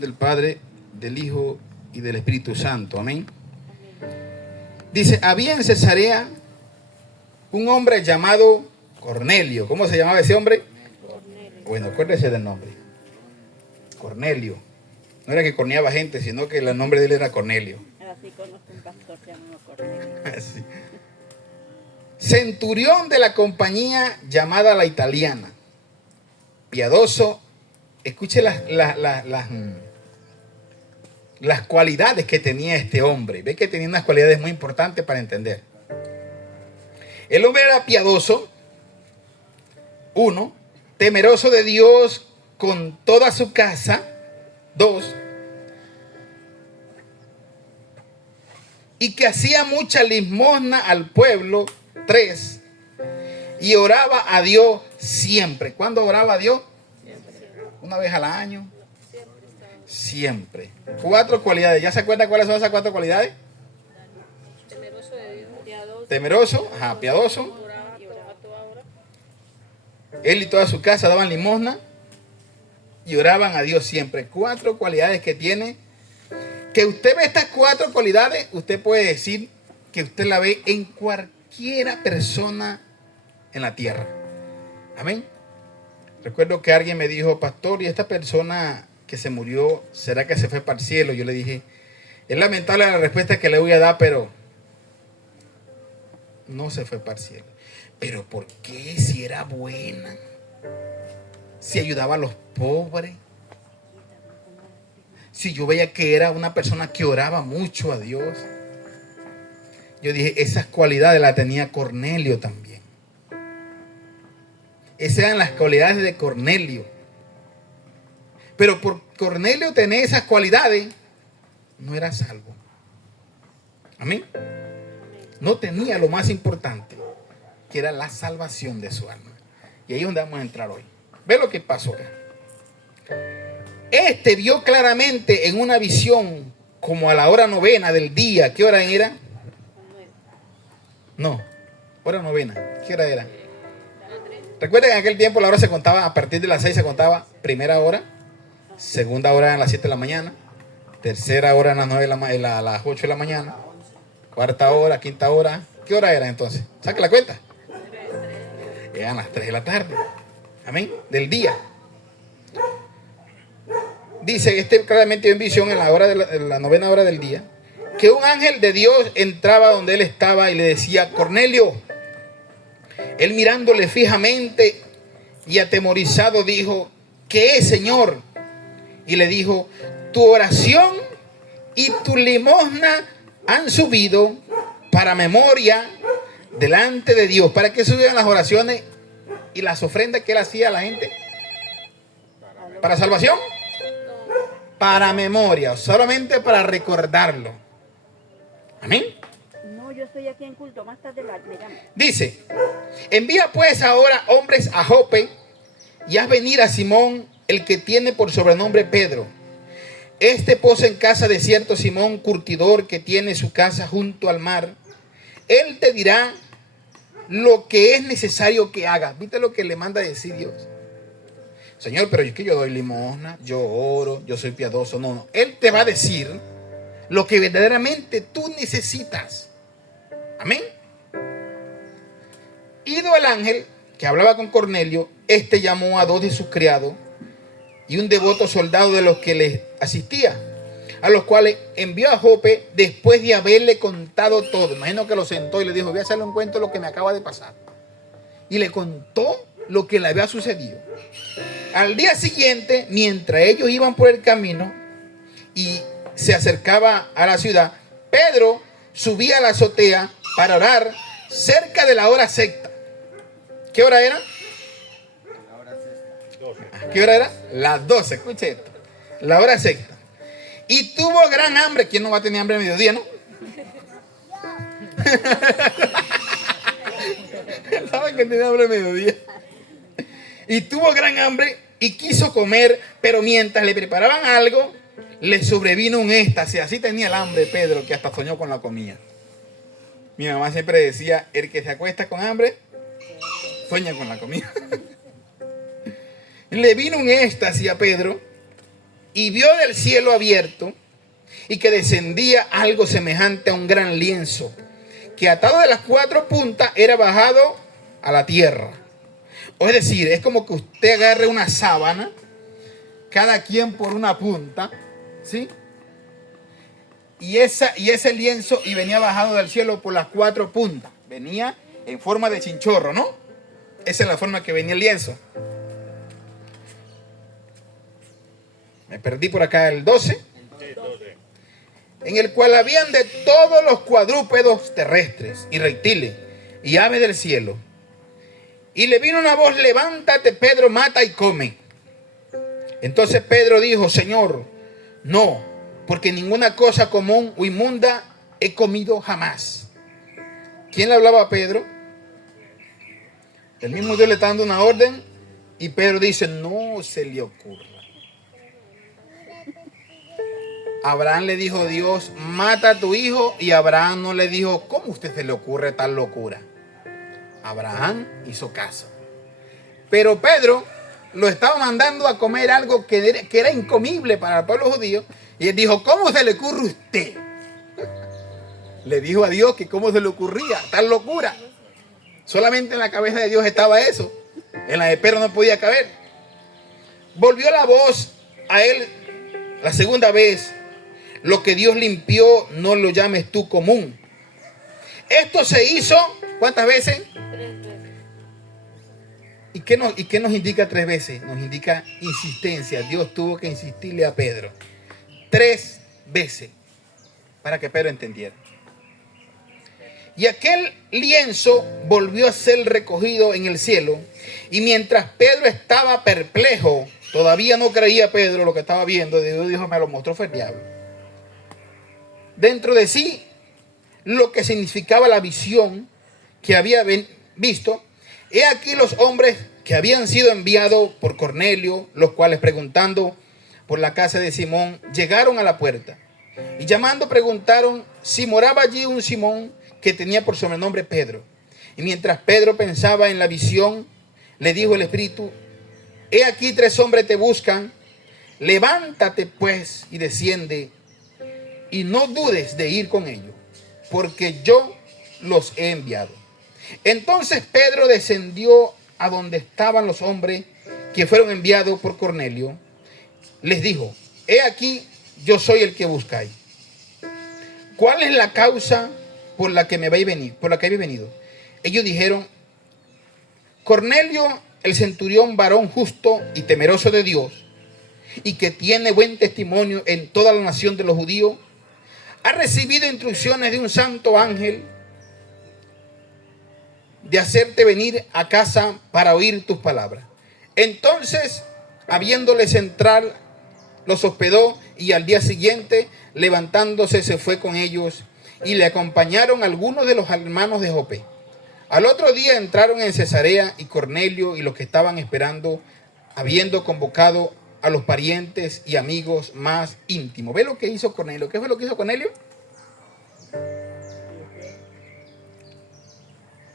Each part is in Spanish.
Del Padre, del Hijo y del Espíritu Santo. Amén. Dice, había en Cesarea un hombre llamado Cornelio. ¿Cómo se llamaba ese hombre? Cornelio. Bueno, acuérdese del nombre. Cornelio. No era que corneaba gente, sino que el nombre de él era Cornelio. Así conozco un pastor llamado Cornelio. Así. Centurión de la compañía llamada La Italiana. Piadoso. Escuche las cualidades que tenía este hombre. Ve que tenía unas cualidades muy importantes para entender. El hombre era piadoso. 1. Temeroso de Dios con toda su casa. 2. Y que hacía mucha limosna al pueblo. 3. Y oraba a Dios siempre. ¿Cuándo oraba a Dios? Una vez al año. Siempre. 4 cualidades. ¿Ya se acuerdan cuáles son esas 4 cualidades? Temeroso de Dios, piadoso. Temeroso, piadoso. Oraba a toda hora. Él y toda su casa daban limosna y oraban a Dios siempre. 4 cualidades que tiene. Que usted ve estas 4 cualidades, usted puede decir que usted la ve en cualquiera persona en la tierra. Amén. Recuerdo que alguien me dijo, pastor, ¿y esta persona que se murió, será que se fue para el cielo? Yo le dije, es lamentable la respuesta que le voy a dar, pero no se fue para el cielo. ¿Pero por qué? Si era buena, si ayudaba a los pobres, si yo veía que era una persona que oraba mucho a Dios. Yo dije, esas cualidades las tenía Cornelio también. Esas eran las cualidades de Cornelio. Pero por Cornelio tener esas cualidades, no era salvo. Amén. No tenía lo más importante, que era la salvación de su alma. Y ahí es donde vamos a entrar hoy. Ve lo que pasó acá. Este vio claramente en una visión, como a la hora novena del día. ¿Qué hora era? No, hora novena. ¿Qué hora era? Recuerden que en aquel tiempo la hora se contaba, a partir de las 6 se contaba primera hora, segunda hora a las 7 de la mañana, tercera hora a las 9 a las 8 de la mañana, cuarta hora, quinta hora. ¿Qué hora era entonces? Saque la cuenta. Eran las 3 de la tarde. Amén. Del día. Dice, claramente en visión en la novena hora del día, que un ángel de Dios entraba donde él estaba y le decía, Cornelio. Él mirándole fijamente y atemorizado dijo, ¿qué es, Señor? Y le dijo, tu oración y tu limosna han subido para memoria delante de Dios. ¿Para qué subían las oraciones y las ofrendas que él hacía a la gente? ¿Para salvación? Para memoria, solamente para recordarlo. Amén. No, yo estoy aquí en culto, más tarde me llamo. Dice, envía pues ahora hombres a Jope y haz venir a Simón, el que tiene por sobrenombre Pedro. Este posa en casa de cierto Simón, curtidor, que tiene su casa junto al mar. Él te dirá lo que es necesario que hagas. ¿Viste lo que le manda a decir Dios? Señor, pero es que yo doy limosna, yo oro, yo soy piadoso. No. Él te va a decir lo que verdaderamente tú necesitas. Amén. Ido el ángel que hablaba con Cornelio, este llamó a 2 de sus criados y un devoto soldado de los que les asistía, a los cuales envió a Jope después de haberle contado todo. Imagino que lo sentó y le dijo, voy a hacerle un cuento de lo que me acaba de pasar. Y le contó lo que le había sucedido. Al día siguiente, mientras ellos iban por el camino y se acercaba a la ciudad, Pedro subía a la azotea para orar cerca de la hora sexta. ¿Qué hora era? ¿Qué hora era? Las 12, escuche esto. La hora sexta. Y tuvo gran hambre. ¿Quién no va a tener hambre a mediodía, no? ¿Saben que tiene hambre a mediodía? Y tuvo gran hambre y quiso comer, pero mientras le preparaban algo, le sobrevino un éxtasis. Así tenía el hambre Pedro, que hasta soñó con la comida. Mi mamá siempre decía, el que se acuesta con hambre, sueña con la comida. Le vino un éxtasis a Pedro y vio del cielo abierto y que descendía algo semejante a un gran lienzo, que atado de las 4 puntas era bajado a la tierra. O es decir, es como que usted agarre una sábana, cada quien por una punta, ¿sí? Y ese lienzo y venía bajado del cielo por las 4 puntas. Venía en forma de chinchorro, ¿no? Esa es la forma que venía el lienzo. Me perdí por acá el 12. En el cual habían de todos los cuadrúpedos terrestres y reptiles y aves del cielo. Y le vino una voz: levántate, Pedro, mata y come. Entonces Pedro dijo: Señor, no, porque ninguna cosa común o inmunda he comido jamás. ¿Quién le hablaba a Pedro? El mismo Dios le está dando una orden y Pedro dice: no se le ocurra. Abraham le dijo: Dios, mata a tu hijo. Y Abraham no le dijo: ¿cómo a usted se le ocurre tal locura? Abraham hizo caso. Pero Pedro lo estaba mandando a comer algo que era incomible para el pueblo judío. Y él dijo: ¿cómo se le ocurre a usted? Le dijo a Dios que cómo se le ocurría tal locura. Solamente en la cabeza de Dios estaba eso. En la de Pedro no podía caber. Volvió la voz a él la segunda vez: lo que Dios limpió, no lo llames tú común. Esto se hizo, ¿cuántas veces? 3 veces. ¿Y qué nos indica 3 veces? Nos indica insistencia. Dios tuvo que insistirle a Pedro 3 veces para que Pedro entendiera. Y aquel lienzo volvió a ser recogido en el cielo. Y mientras Pedro estaba perplejo, todavía no creía Pedro lo que estaba viendo. Dios dijo: me lo mostró, fue el diablo. Dentro de sí, lo que significaba la visión que había visto. He aquí los hombres que habían sido enviados por Cornelio, los cuales, preguntando por la casa de Simón, llegaron a la puerta. Y llamando, preguntaron si moraba allí un Simón, que tenía por sobrenombre Pedro. Y mientras Pedro pensaba en la visión, le dijo el Espíritu: he aquí 3 hombres te buscan. Levántate pues y desciende, y no dudes de ir con ellos, porque yo los he enviado. Entonces Pedro descendió a donde estaban los hombres que fueron enviados por Cornelio. Les dijo: he aquí, yo soy el que buscáis. ¿Cuál es la causa por la que habéis venido? Ellos dijeron: Cornelio, el centurión, varón justo y temeroso de Dios, y que tiene buen testimonio en toda la nación de los judíos, ha recibido instrucciones de un santo ángel de hacerte venir a casa para oír tus palabras. Entonces, habiéndoles entrar, los hospedó, y al día siguiente, levantándose, se fue con ellos, y le acompañaron algunos de los hermanos de Jope. Al otro día entraron en Cesarea, y Cornelio y los que estaban esperando, habiendo convocado a los parientes y amigos más íntimos. ¿Ve lo que hizo Cornelio? ¿Qué fue lo que hizo Cornelio?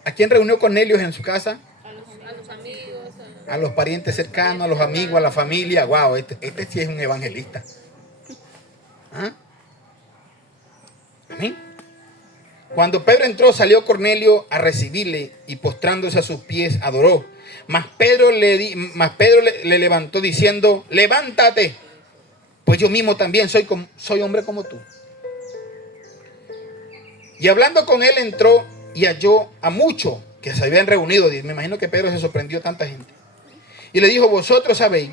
¿A quién reunió Cornelio en su casa? A los amigos. A los parientes cercanos, a los amigos, a la familia. Wow, este sí es un evangelista. ¿Ah? ¿Amén? Cuando Pedro entró, salió Cornelio a recibirle, y postrándose a sus pies adoró. Mas Pedro le levantó diciendo: levántate, pues yo mismo también soy hombre como tú. Y hablando con él, entró y halló a muchos que se habían reunido. Me imagino que Pedro se sorprendió tanta gente. Y le dijo: vosotros sabéis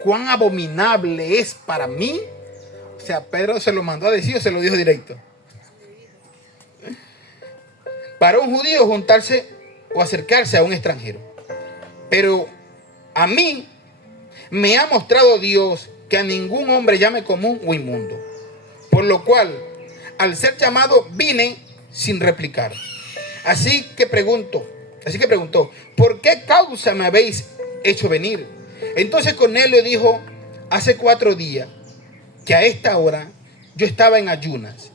cuán abominable es para mí. O sea, Pedro se lo mandó a decir o se lo dijo directo. Para un judío juntarse o acercarse a un extranjero. Pero a mí me ha mostrado Dios que a ningún hombre llame común o inmundo. Por lo cual, al ser llamado, vine sin replicar. Así que preguntó: ¿por qué causa me habéis hecho venir? Entonces Cornelio dijo: hace 4 días que a esta hora yo estaba en ayunas,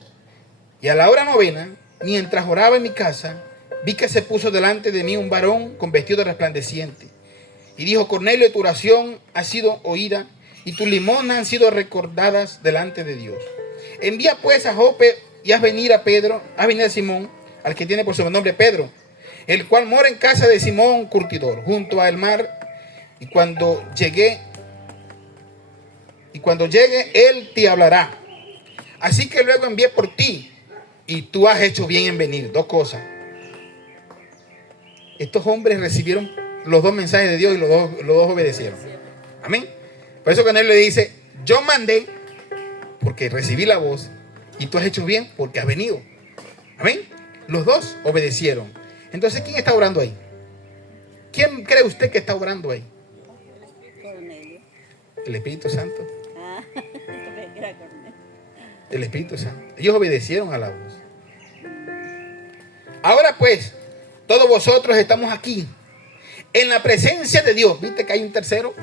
y a la hora 9, mientras oraba en mi casa, vi que se puso delante de mí un varón con vestido resplandeciente. Y dijo: Cornelio, tu oración ha sido oída, y tus limosnas han sido recordadas delante de Dios. Envía pues a Jope y haz venir a Simón, al que tiene por su nombre Pedro, el cual mora en casa de Simón curtidor, junto al mar, y cuando llegue, él te hablará. Así que luego envié por ti, y tú has hecho bien en venir. Dos cosas. Estos hombres recibieron los dos mensajes de Dios y los dos obedecieron. Amén. Por eso Cornelio le dice, yo mandé porque recibí la voz, y tú has hecho bien porque has venido. Amén. Los dos obedecieron. Entonces, ¿quién está orando ahí? ¿Quién cree usted que está orando ahí? Cornelio. El Espíritu Santo. Era Cornelio. El Espíritu Santo. Ellos obedecieron a la voz. Ahora pues, todos vosotros estamos aquí, en la presencia de Dios. ¿Viste que hay un tercero?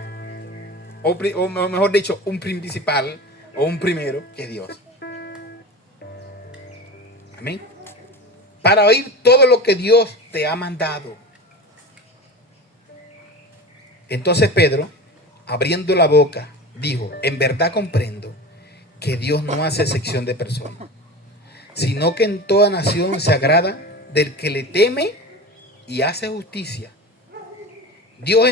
O mejor dicho, un principal o un primero que Dios. Amén. Para oír todo lo que Dios te ha mandado. Entonces Pedro, abriendo la boca, dijo, en verdad comprendo que Dios no hace excepción de personas, sino que en toda nación se agrada del que le teme y hace justicia. Dios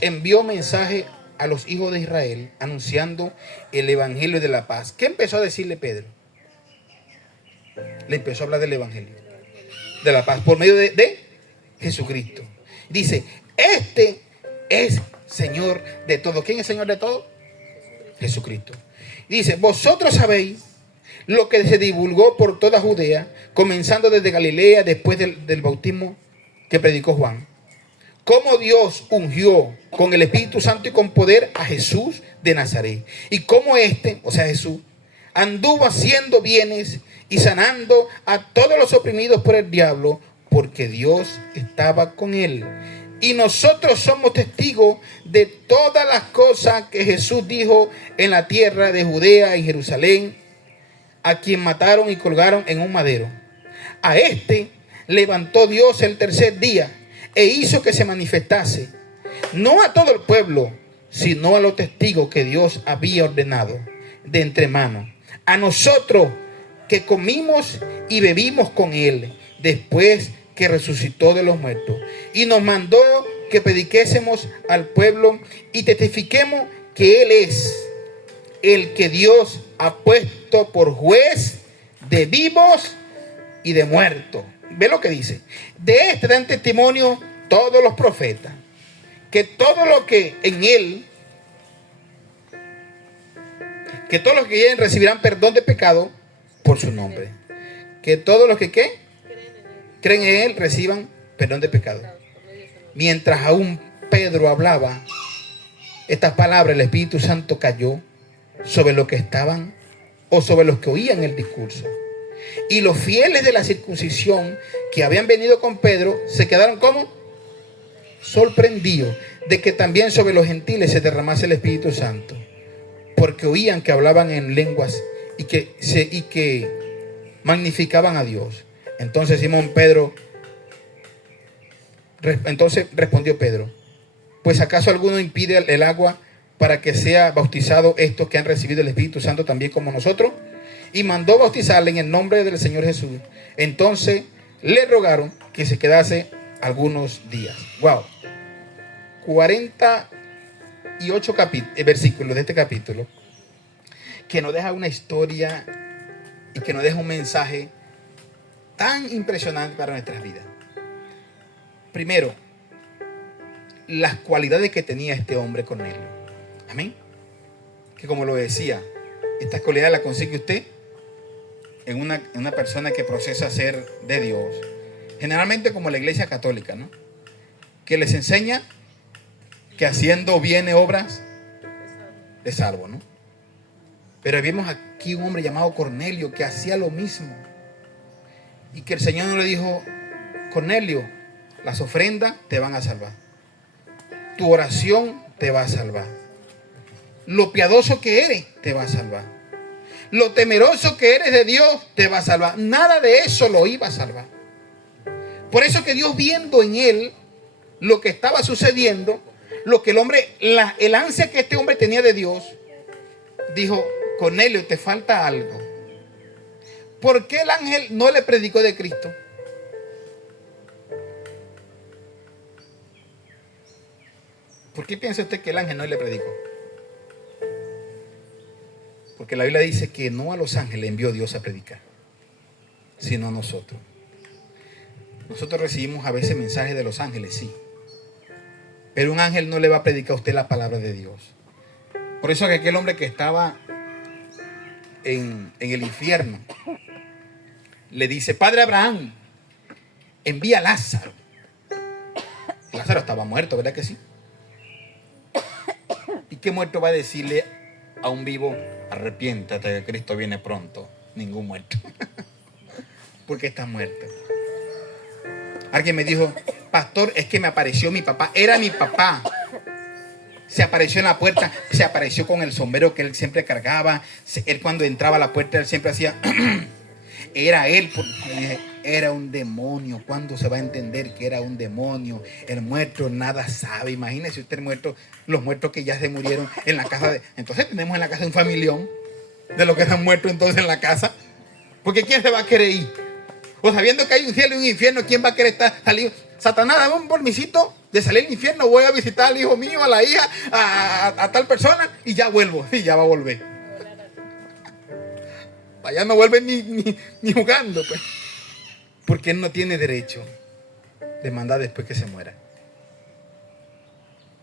envió mensaje a los hijos de Israel anunciando el evangelio de la paz. ¿Qué empezó a decirle Pedro? Le empezó a hablar del evangelio de la paz por medio de Jesucristo. Dice, este es Señor de todo. ¿Quién es Señor de todo? Jesucristo. Dice, vosotros sabéis lo que se divulgó por toda Judea, comenzando desde Galilea después del bautismo que predicó Juan. Cómo Dios ungió con el Espíritu Santo y con poder a Jesús de Nazaret. Y cómo o sea Jesús, anduvo haciendo bienes y sanando a todos los oprimidos por el diablo, porque Dios estaba con él. Y nosotros somos testigos de todas las cosas que Jesús dijo en la tierra de Judea y Jerusalén, a quien mataron y colgaron en un madero. A este levantó Dios el tercer día e hizo que se manifestase, no a todo el pueblo, sino a los testigos que Dios había ordenado de entremano. A nosotros que comimos y bebimos con él después que resucitó de los muertos. Y nos mandó que prediquésemos al pueblo y testifiquemos que él es el que Dios ha puesto por juez de vivos y de muertos. Ve lo que dice. De este dan testimonio todos los profetas, que todo lo que en él, que todos los que lleguen recibirán perdón de pecado por su nombre. Que todos los que ¿qué? Creen en él reciban perdón de pecado. Mientras aún Pedro hablaba estas palabras, el Espíritu Santo cayó sobre los que estaban o sobre los que oían el discurso. Y los fieles de la circuncisión que habían venido con Pedro se quedaron como sorprendidos de que también sobre los gentiles se derramase el Espíritu Santo, porque oían que hablaban en lenguas y que magnificaban a Dios. Entonces respondió Pedro, pues acaso alguno impide el agua para que sea bautizado estos que han recibido el Espíritu Santo también como nosotros? Y mandó bautizarle en el nombre del Señor Jesús. Entonces le rogaron que se quedase algunos días. Wow. 48 versículos de este capítulo que nos deja una historia y que nos deja un mensaje tan impresionante para nuestras vidas. Primero, las cualidades que tenía este hombre Cornelio. Amén. Que como lo decía, estas cualidades las consigue usted en una persona que procesa ser de Dios. Generalmente como la iglesia católica, ¿no? Que les enseña que haciendo bien obras de salvo, ¿no? Pero vimos aquí un hombre llamado Cornelio que hacía lo mismo. Y que el Señor no le dijo, Cornelio, las ofrendas te van a salvar. Tu oración te va a salvar. Lo piadoso que eres te va a salvar. Lo temeroso que eres de Dios te va a salvar. Nada de eso lo iba a salvar. Por eso que Dios, viendo en él lo que estaba sucediendo, lo que el hombre, el ansia que este hombre tenía de Dios, dijo: Cornelio, te falta algo. ¿Por qué el ángel no le predicó de Cristo? ¿Por qué piensa usted que el ángel no le predicó? Porque la Biblia dice que no a los ángeles envió Dios a predicar, sino a nosotros. Nosotros recibimos a veces mensajes de los ángeles, sí. Pero un ángel no le va a predicar a usted la palabra de Dios. Por eso que aquel hombre que estaba en el infierno le dice: Padre Abraham, envía a Lázaro. Lázaro estaba muerto, ¿verdad que sí? ¿Y qué muerto va a decirle a un vivo: arrepiéntate, que Cristo viene pronto? Ningún muerto. Porque está muerto. Alguien me dijo: pastor, es que me apareció mi papá. Era mi papá. Se apareció en la puerta, se apareció con el sombrero que él siempre cargaba. Él cuando entraba a la puerta, él siempre hacía... Era él, porque era un demonio. ¿Cuándo se va a entender que era un demonio? El muerto nada sabe. Imagínese usted el muerto, los muertos que ya se murieron en la casa de... Entonces tenemos en la casa un familión de los que se han muerto entonces en la casa. Porque ¿quién se va a querer ir? O sabiendo que hay un cielo y un infierno, ¿quién va a querer salir? Satanás, dame un permisito de salir del infierno. Voy a visitar al hijo mío, a la hija, a tal persona y ya vuelvo. Sí, ya va a volver. Allá no vuelve ni jugando, pues. Porque él no tiene derecho de mandar después que se muera.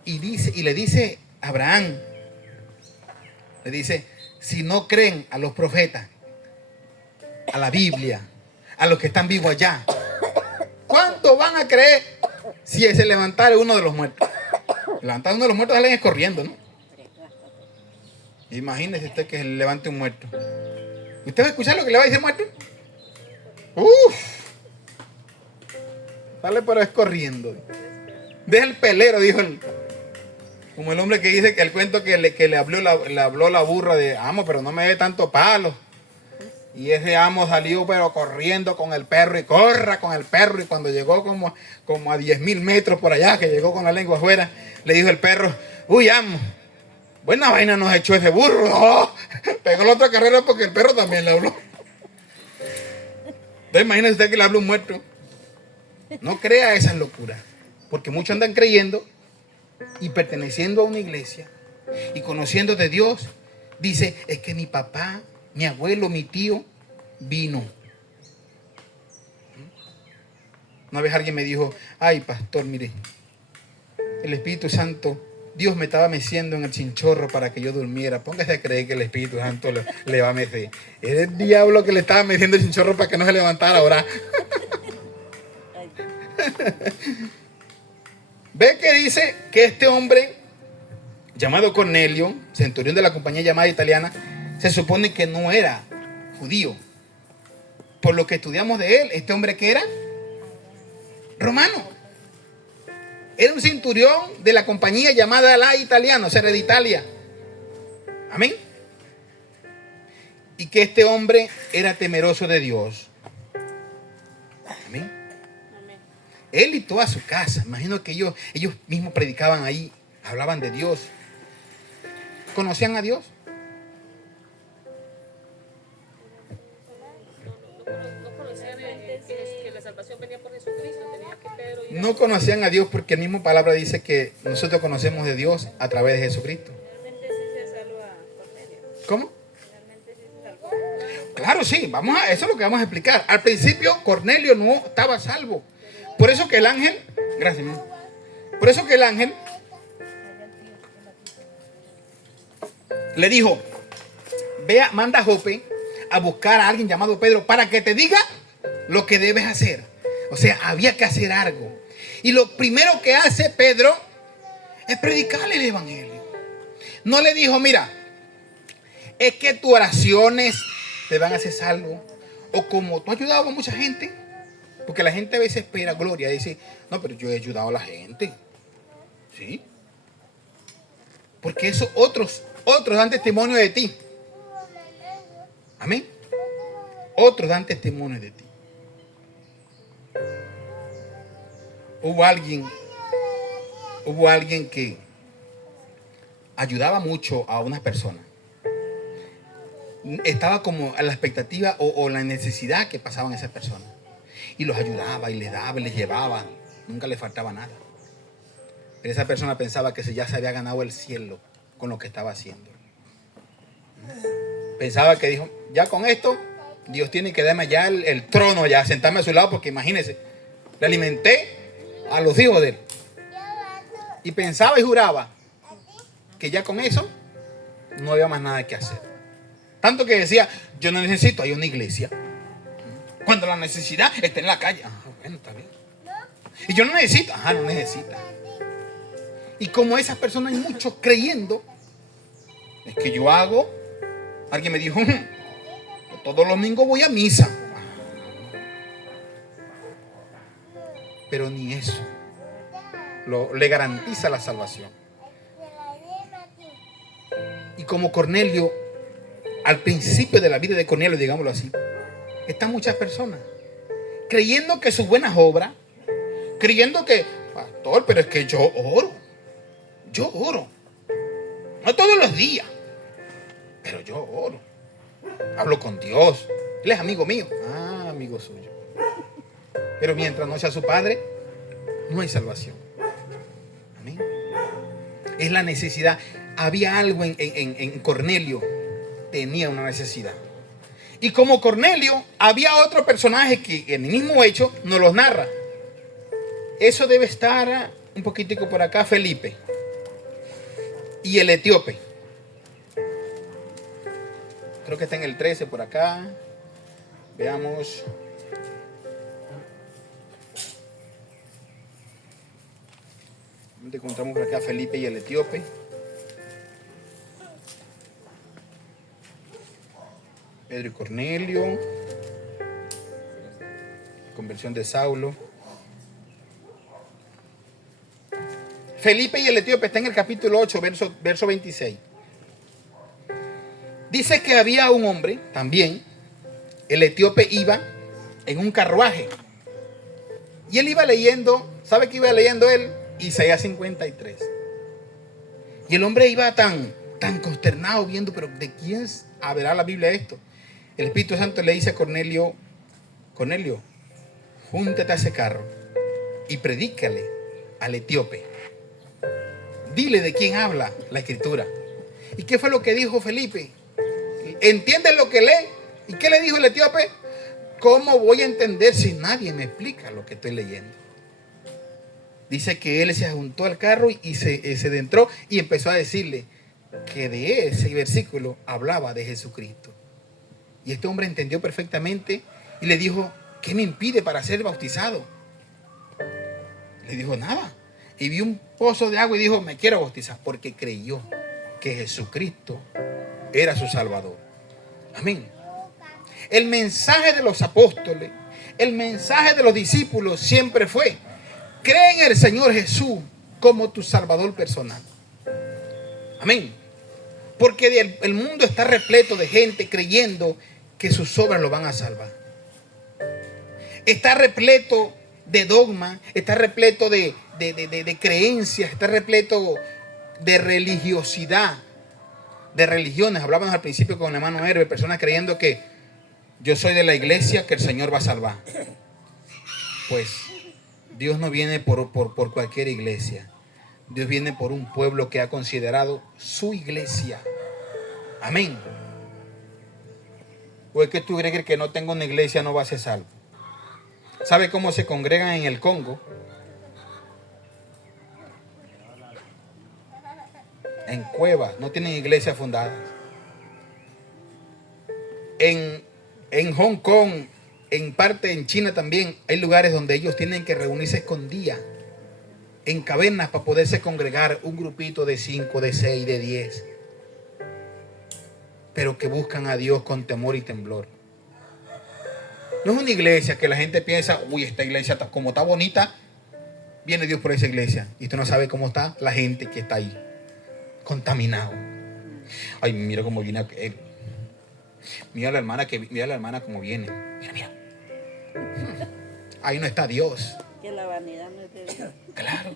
Y le dice a Abraham, le dice: si no creen a los profetas, a la Biblia, a los que están vivos allá, ¿cuánto van a creer si se levantara uno de los muertos? Levantar uno de los muertos salen corriendo, ¿no? Imagínese usted que se levante un muerto. ¿Usted va a escuchar lo que le va a decir muerto? ¡Uf! Sale pero es corriendo. Deja el pelero, dijo él. Como el hombre que dice que el cuento que le habló la burra de: amo, pero no me dé tanto palo. Y ese amo salió pero corriendo con el perro y corra con el perro. Y cuando llegó como a 10,000 metros por allá, que llegó con la lengua afuera, le dijo el perro: uy, amo, buena vaina nos echó ese burro. ¡Oh! Pegó la otra carrera porque el perro también le habló. Entonces imagínese usted que le habla un muerto. No crea esas locuras. Porque muchos andan creyendo y perteneciendo a una iglesia y conociendo de Dios. Dice: es que mi papá, mi abuelo, mi tío vino. Una vez alguien me dijo: ay, pastor, mire, el Espíritu Santo, Dios me estaba meciendo en el chinchorro para que yo durmiera. Póngase a creer que el Espíritu Santo le va a mecer. Es el diablo que le estaba meciendo el chinchorro para que no se levantara a orar. Ve que dice que este hombre llamado Cornelio, centurión de la compañía llamada italiana, se supone que no era judío. Por lo que estudiamos de él, este hombre que era romano. Era un centurión de la compañía llamada la italiana, o sea, era de Italia. Amén. Y que este hombre era temeroso de Dios. Amén. Él y toda su casa. Imagino que ellos mismos predicaban ahí, hablaban de Dios. ¿Conocían a Dios? No conocían que la salvación venía por Jesucristo. Tenía que Pedro ir No conocían a Dios porque el mismo palabra dice que nosotros conocemos de Dios a través de Jesucristo. Realmente sí se salva Cornelio. ¿Cómo? Realmente sí se salvó. Claro, sí, eso es lo que vamos a explicar. Al principio Cornelio no estaba salvo. Por eso que el ángel, gracias, mi amor. Por eso que el ángel le dijo: vea, manda a Jope a buscar a alguien llamado Pedro para que te diga lo que debes hacer. O sea, había que hacer algo. Y lo primero que hace Pedro es predicarle el evangelio. No le dijo: mira, es que tus oraciones te van a hacer salvo. O como tú has ayudado a mucha gente. Porque la gente a veces espera gloria. Dice: no, pero yo he ayudado a la gente. ¿Sí? Porque esos otros dan testimonio de ti. Amén. Otros dan testimonio de ti. Hubo alguien ayudaba mucho a unas personas. Estaba como a la expectativa o la necesidad que pasaban esas personas. Y los ayudaba y les daba y les llevaba. Nunca les faltaba nada. Pero esa persona pensaba que ya se había ganado el cielo con lo que estaba haciendo. Pensaba que dijo, ya con esto, Dios tiene que darme ya el trono, ya sentarme a su lado, porque imagínense, le alimenté a los hijos de él. Y pensaba y juraba que ya con eso no había más nada que hacer. Tanto que decía, yo no necesito, hay una iglesia. Cuando la necesidad está en la calle. Bueno, está bien. Y yo no necesito, no necesita. Y como esas personas hay muchos creyendo, es que yo hago, alguien me dijo, yo todos los domingos voy a misa. Pero ni eso le garantiza la salvación. Y como Cornelio, al principio de la vida de Cornelio, digámoslo así, están muchas personas creyendo que sus buenas obras, creyendo que, pastor, pero es que yo oro, no todos los días, pero yo oro, hablo con Dios, él es amigo mío, amigo suyo, pero mientras no sea su padre, no hay salvación. Amén. Es la necesidad. Había algo en Cornelio, tenía una necesidad. Y como Cornelio, había otro personaje que en el mismo hecho nos los narra. Eso debe estar un poquitico por acá, Felipe. Y el etíope. Creo que está en el 13 por acá. Veamos. Encontramos por acá a Felipe y el etíope. Pedro y Cornelio. Conversión de Saulo. Felipe y el etíope está en el capítulo 8, verso 26. Dice que había un hombre también. El etíope iba en un carruaje. Y él iba leyendo. ¿Sabe qué iba leyendo él? Isaías 53. Y el hombre iba tan consternado viendo, pero ¿de quién hablará la Biblia esto? El Espíritu Santo le dice a Cornelio, Cornelio, júntate a ese carro y predícale al etíope. Dile de quién habla la escritura. ¿Y qué fue lo que dijo Felipe? ¿Entiendes lo que lee? ¿Y qué le dijo el etíope? ¿Cómo voy a entender si nadie me explica lo que estoy leyendo? Dice que él se juntó al carro y se adentró y empezó a decirle que de ese versículo hablaba de Jesucristo. Y este hombre entendió perfectamente y le dijo, ¿qué me impide para ser bautizado? Le dijo, nada. Y vio un pozo de agua y dijo, me quiero bautizar, porque creyó que Jesucristo era su Salvador. Amén. El mensaje de los apóstoles, el mensaje de los discípulos siempre fue, cree en el Señor Jesús como tu Salvador personal. Amén. Porque el mundo está repleto de gente creyendo que sus obras lo van a salvar. Está repleto de dogma, está repleto de creencias, está repleto de religiosidad, de religiones. Hablábamos al principio con el hermano Herbe, personas creyendo que yo soy de la iglesia, que el Señor va a salvar. Pues Dios no viene por cualquier iglesia. Dios viene por un pueblo que ha considerado su iglesia. Amén. ¿O es que tú crees que el que no tenga una iglesia no va a ser salvo? ¿Sabe cómo se congregan en el Congo? En cuevas, no tienen iglesias fundadas. En Hong Kong, en parte en China también, hay lugares donde ellos tienen que reunirse escondidas, en cavernas, para poderse congregar un grupito de 5, de 6, de 10. Pero que buscan a Dios con temor y temblor. No es una iglesia que la gente piensa, uy, esta iglesia como está bonita, viene Dios por esa iglesia. Y tú no sabes cómo está la gente que está ahí, contaminado. Ay, mira cómo viene él. Mira la hermana como viene. Mira. Ahí no está Dios. Que la vanidad no es de Dios. Claro.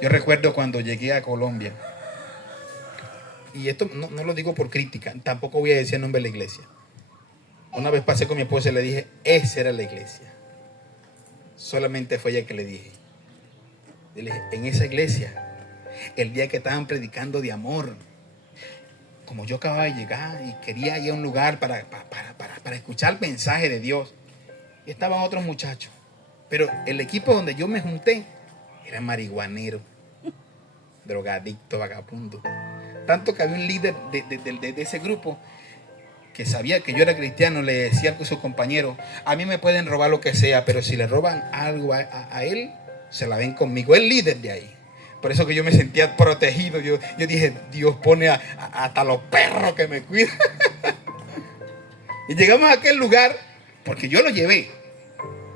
Yo recuerdo cuando llegué a Colombia, y esto no lo digo por crítica, tampoco voy a decir el nombre de la iglesia. Una vez pasé con mi esposa y le dije, esa era la iglesia. Solamente fue ella que le dije. Y le dije, en esa iglesia, el día que estaban predicando de amor, como yo acababa de llegar y quería ir a un lugar para escuchar el mensaje de Dios, y estaban otros muchachos. Pero el equipo donde yo me junté era marihuanero, drogadicto, vagabundo. Tanto que había un líder de ese grupo que sabía que yo era cristiano, le decía a sus compañeros, a mí me pueden robar lo que sea, pero si le roban algo a él, se la ven conmigo. El líder de ahí. Por eso que yo me sentía protegido. Yo dije, Dios pone hasta los perros que me cuidan. Y llegamos a aquel lugar, porque yo lo llevé.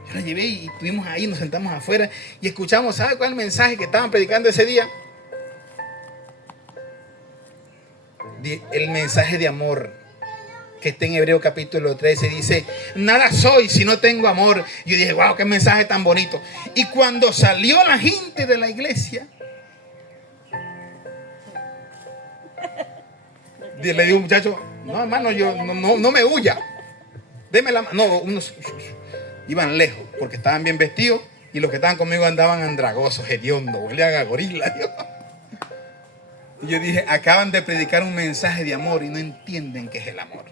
Yo lo llevé y estuvimos ahí, nos sentamos afuera y escuchamos, ¿sabe cuál es el mensaje que estaban predicando ese día? El mensaje de amor, que está en Hebreo capítulo 13, dice, nada soy si no tengo amor. Yo dije, wow, qué mensaje tan bonito. Y cuando salió la gente de la iglesia, le digo, muchacho, no hermano, yo no me huya, deme la mano. No, unos iban lejos porque estaban bien vestidos y los que estaban conmigo andaban andragosos, hediondos, huelían a gorila. Y yo dije, acaban de predicar un mensaje de amor y no entienden qué es el amor.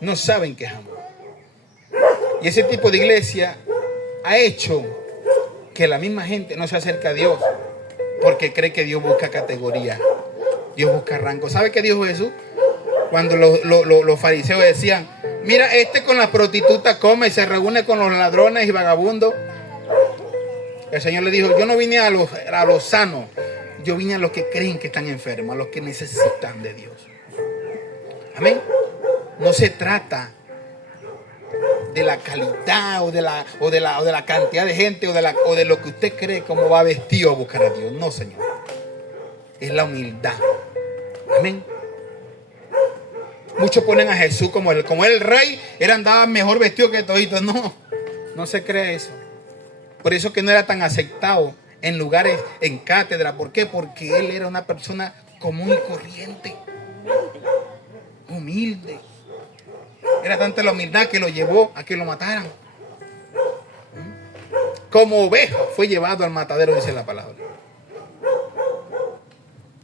No saben qué es amor. Y ese tipo de iglesia ha hecho que la misma gente no se acerque a Dios porque cree que Dios busca categoría, Dios busca rango. ¿Sabe qué dijo Jesús? Cuando los fariseos decían, mira, con las prostitutas come y se reúne con los ladrones y vagabundos. El Señor le dijo, yo no vine a los sanos, yo vine a los que creen que están enfermos, a los que necesitan de Dios. Amén. No se trata de la calidad o de la cantidad de gente o de lo que usted cree como va vestido a buscar a Dios. No, Señor. Es la humildad. Amén. Muchos ponen a Jesús como el rey. Él andaba mejor vestido que toditos. No se cree eso. Por eso que no era tan aceptado en lugares, en cátedra. ¿Por qué? Porque él era una persona común y corriente. Humilde. Era tanta la humildad que lo llevó a que lo mataran. Como oveja fue llevado al matadero, dice la palabra.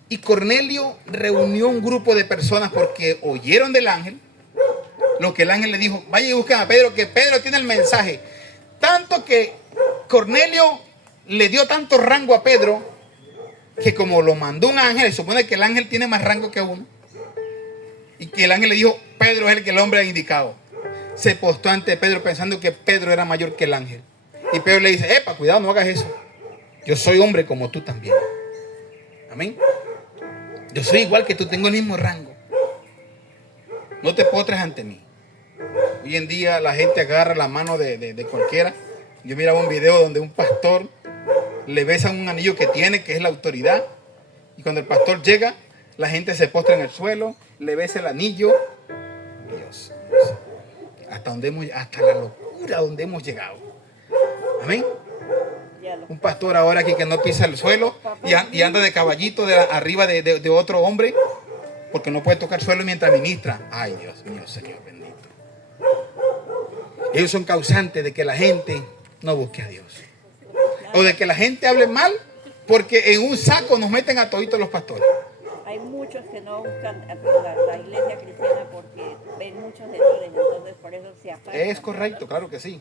Y Cornelio reunió un grupo de personas porque oyeron del ángel lo que el ángel le dijo, vaya y busquen a Pedro, que Pedro tiene el mensaje. Tanto que Cornelio le dio tanto rango a Pedro que como lo mandó un ángel, se supone que el ángel tiene más rango que uno. Y que el ángel le dijo, Pedro es el hombre ha indicado. Se postó ante Pedro pensando que Pedro era mayor que el ángel. Y Pedro le dice, epa, cuidado, no hagas eso. Yo soy hombre como tú también. Amén. Yo soy igual que tú, tengo el mismo rango. No te potres ante mí. Hoy en día la gente agarra la mano de cualquiera. Yo miraba un video donde un pastor le besa un anillo que tiene, que es la autoridad. Y cuando el pastor llega, la gente se postra en el suelo, le besa el anillo. Dios. Hasta la locura donde hemos llegado. Amén. Un pastor ahora aquí que no pisa el suelo y anda de caballito arriba de otro hombre porque no puede tocar suelo mientras ministra. Ay, Dios mío, Señor bendito. Ellos son causantes de que la gente no busque a Dios. O de que la gente hable mal porque en un saco nos meten a toditos los pastores. Hay muchos que no buscan la iglesia cristiana porque ven muchos errores, entonces por eso se apartan. Es correcto, claro que sí.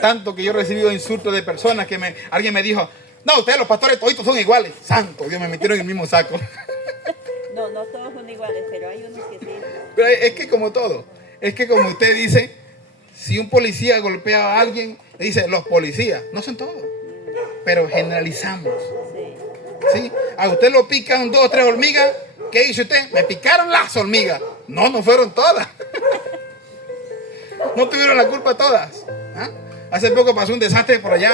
Tanto que yo he recibido insultos de personas que alguien me dijo, no, ustedes los pastores toditos son iguales. Santo Dios, me metieron en el mismo saco. No todos son iguales, pero hay unos que sí. Pero es que como todo, es que como usted dice, si un policía golpea a alguien, le dice, los policías, no son todos, pero generalizamos. ¿Sí? A usted lo pican 2 o 3 hormigas, ¿qué dice usted? Me picaron las hormigas. No fueron todas. No tuvieron la culpa todas. ¿Ah? Hace poco pasó un desastre por allá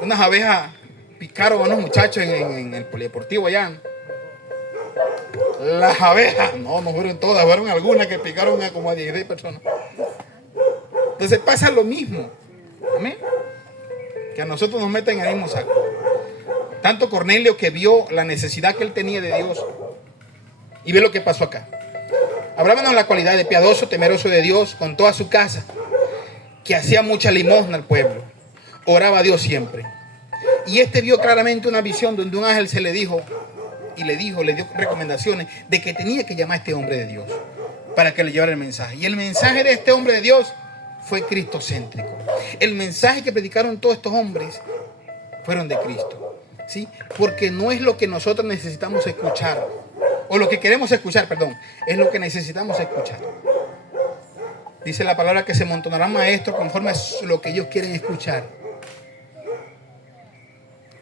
unas abejas picaron a unos muchachos en el polideportivo allá. Las abejas, no fueron todas, fueron algunas que picaron como a 16 personas. Entonces pasa lo mismo. ¿Amén? que a nosotros nos meten en el mismo saco. Tanto Cornelio, que vio la necesidad que él tenía de Dios. Y ve lo que pasó acá. Hablábamos de la cualidad de piadoso, temeroso de Dios, con toda su casa, que hacía mucha limosna al pueblo. Oraba a Dios siempre. Y este vio claramente una visión donde un ángel se le dijo, le dio recomendaciones de que tenía que llamar a este hombre de Dios para que le llevara el mensaje. Y el mensaje de este hombre de Dios fue cristocéntrico. El mensaje que predicaron todos estos hombres fueron de Cristo, ¿sí? Porque no es lo que nosotros necesitamos escuchar, o lo que queremos escuchar, perdón, es lo que necesitamos escuchar. Dice la palabra que se amontonarán maestros conforme a lo que ellos quieren escuchar.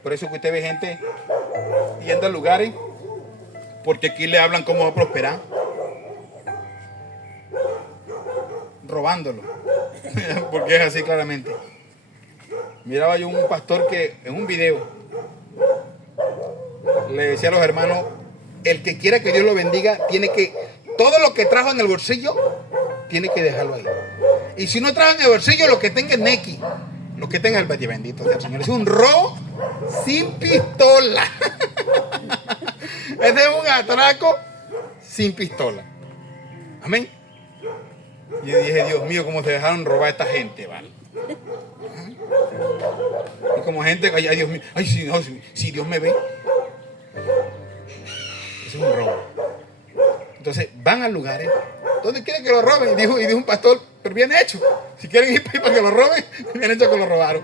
Por eso que usted ve gente yendo a lugares, porque aquí le hablan cómo va a prosperar, robándolo, porque es así claramente. Miraba yo un pastor que en un video le decía a los hermanos, el que quiera que Dios lo bendiga, tiene que, todo lo que trajo en el bolsillo, tiene que dejarlo ahí. Y si no trajo en el bolsillo, lo que tenga en Neki, lo que tenga el Valle bendito sea el Señor. Es un robo sin pistola. Ese es un atraco sin pistola. Amén. Y yo dije, Dios mío, cómo se dejaron robar a esta gente, ¿vale? Y como gente, ay, Dios mío, ay, si Dios me ve. Eso es un robo. Entonces van a lugares donde quieren que lo roben. Y dijo un pastor, pero bien hecho. Si quieren ir para que lo roben, bien hecho que lo robaron.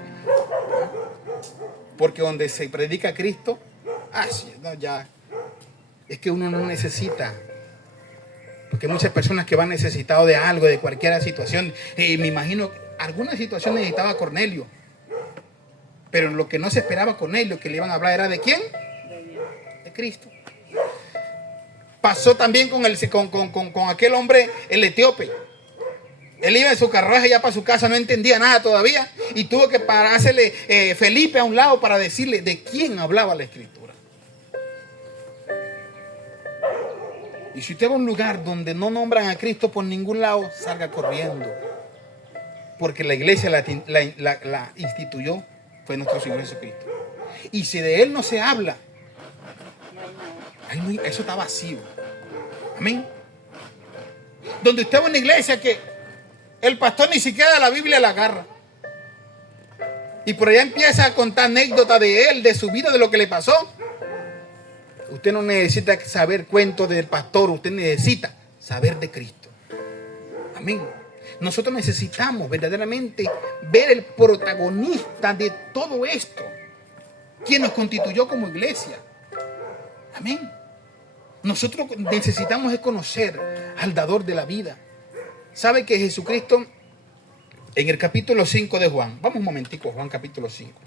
Porque donde se predica a Cristo, sí, no, ya. Es que uno no necesita. Porque hay muchas personas que van necesitados de algo, de cualquier situación. Y me imagino, alguna situación necesitaba Cornelio. Pero lo que no se esperaba Cornelio, que le iban a hablar, era ¿de quién? De Cristo. Pasó también con aquel hombre, el etíope. Él iba en su carruaje ya para su casa, no entendía nada todavía. Y tuvo que parársele Felipe a un lado para decirle de quién hablaba la Escritura. Y si usted va a un lugar donde no nombran a Cristo por ningún lado, salga corriendo. Porque la iglesia la instituyó, fue nuestro Señor Jesucristo. Y si de Él no se habla, eso está vacío. Amén. Donde usted va a una iglesia que el pastor ni siquiera la Biblia la agarra. Y por allá empieza a contar anécdotas de él, de su vida, de lo que le pasó. Usted no necesita saber cuentos del pastor, usted necesita saber de Cristo. Amén. Nosotros necesitamos verdaderamente ver el protagonista de todo esto, quien nos constituyó como iglesia. Amén. Nosotros necesitamos conocer al dador de la vida. ¿Sabe que Jesucristo, en el capítulo 5 de Juan, vamos un momentico, Juan capítulo 5.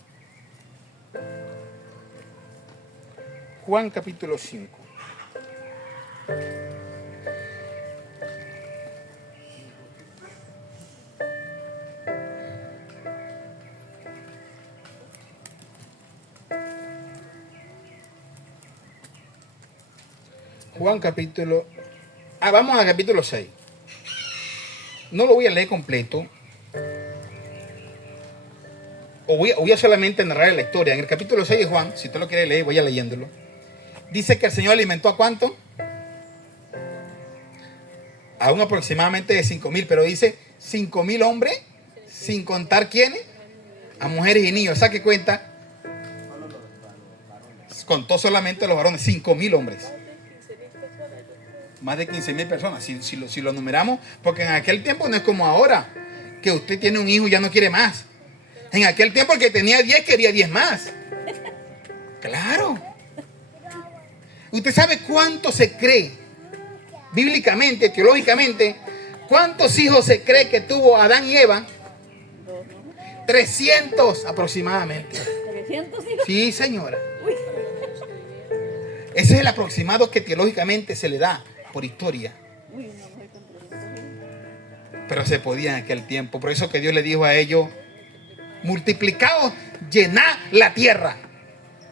Juan capítulo 5. Juan capítulo... vamos al capítulo 6. No lo voy a leer completo. O voy a solamente narrar la historia. En el capítulo 6 de Juan, si usted lo quiere leer, vaya leyéndolo. Dice que el Señor alimentó ¿a cuánto? A un aproximadamente de 5,000. Pero dice 5,000 hombres, sin contar ¿quiénes? A mujeres y niños. ¿Sabe qué cuenta? Contó solamente a los varones, 5,000 hombres. Más de 15,000 personas, si lo numeramos, porque en aquel tiempo no es como ahora, que usted tiene un hijo y ya no quiere más. En aquel tiempo el que tenía 10 quería 10 más. Claro. ¿Usted sabe cuánto se cree, bíblicamente, teológicamente, cuántos hijos se cree que tuvo Adán y Eva? 300 aproximadamente. ¿300 hijos? Sí, señora. Ese es el aproximado que teológicamente se le da por historia. Pero se podía en aquel tiempo. Por eso que Dios le dijo a ellos: multiplicaos, llenad la tierra.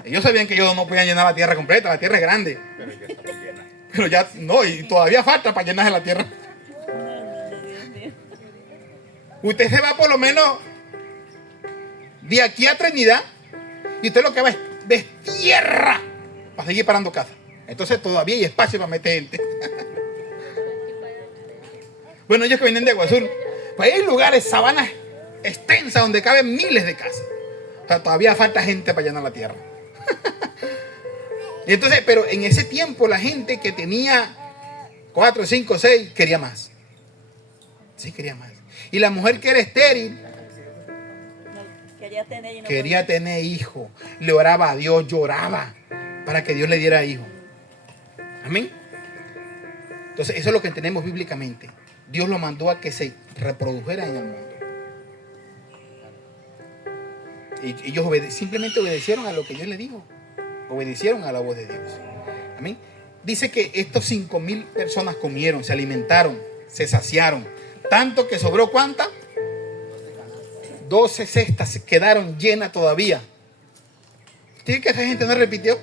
Ellos sabían que ellos no podían llenar la tierra completa, la tierra es grande. Pero ya no, y todavía falta para llenar la tierra. Usted se va por lo menos de aquí a Trinidad, y usted lo que va es tierra para seguir parando casa. Entonces todavía hay espacio para meter gente. Bueno, ellos que vienen de Agua Azul, pues hay lugares, sabanas extensas donde caben miles de casas. O sea, todavía falta gente para llenar la tierra. Entonces, pero en ese tiempo la gente que tenía 4, 5, 6 quería más. Sí, quería más. Y la mujer que era estéril quería tener hijo. Le oraba a Dios, lloraba para que Dios le diera hijo. Amén. Entonces, eso es lo que tenemos bíblicamente. Dios lo mandó a que se reprodujera en el mundo. Y ellos simplemente obedecieron a lo que Dios les dijo. Obedecieron a la voz de Dios. Amén. Dice que estos 5,000 personas comieron, se alimentaron, se saciaron. Tanto que sobró, ¿cuánta? 12 cestas se quedaron llenas todavía. ¿Tiene que esa gente no repitió?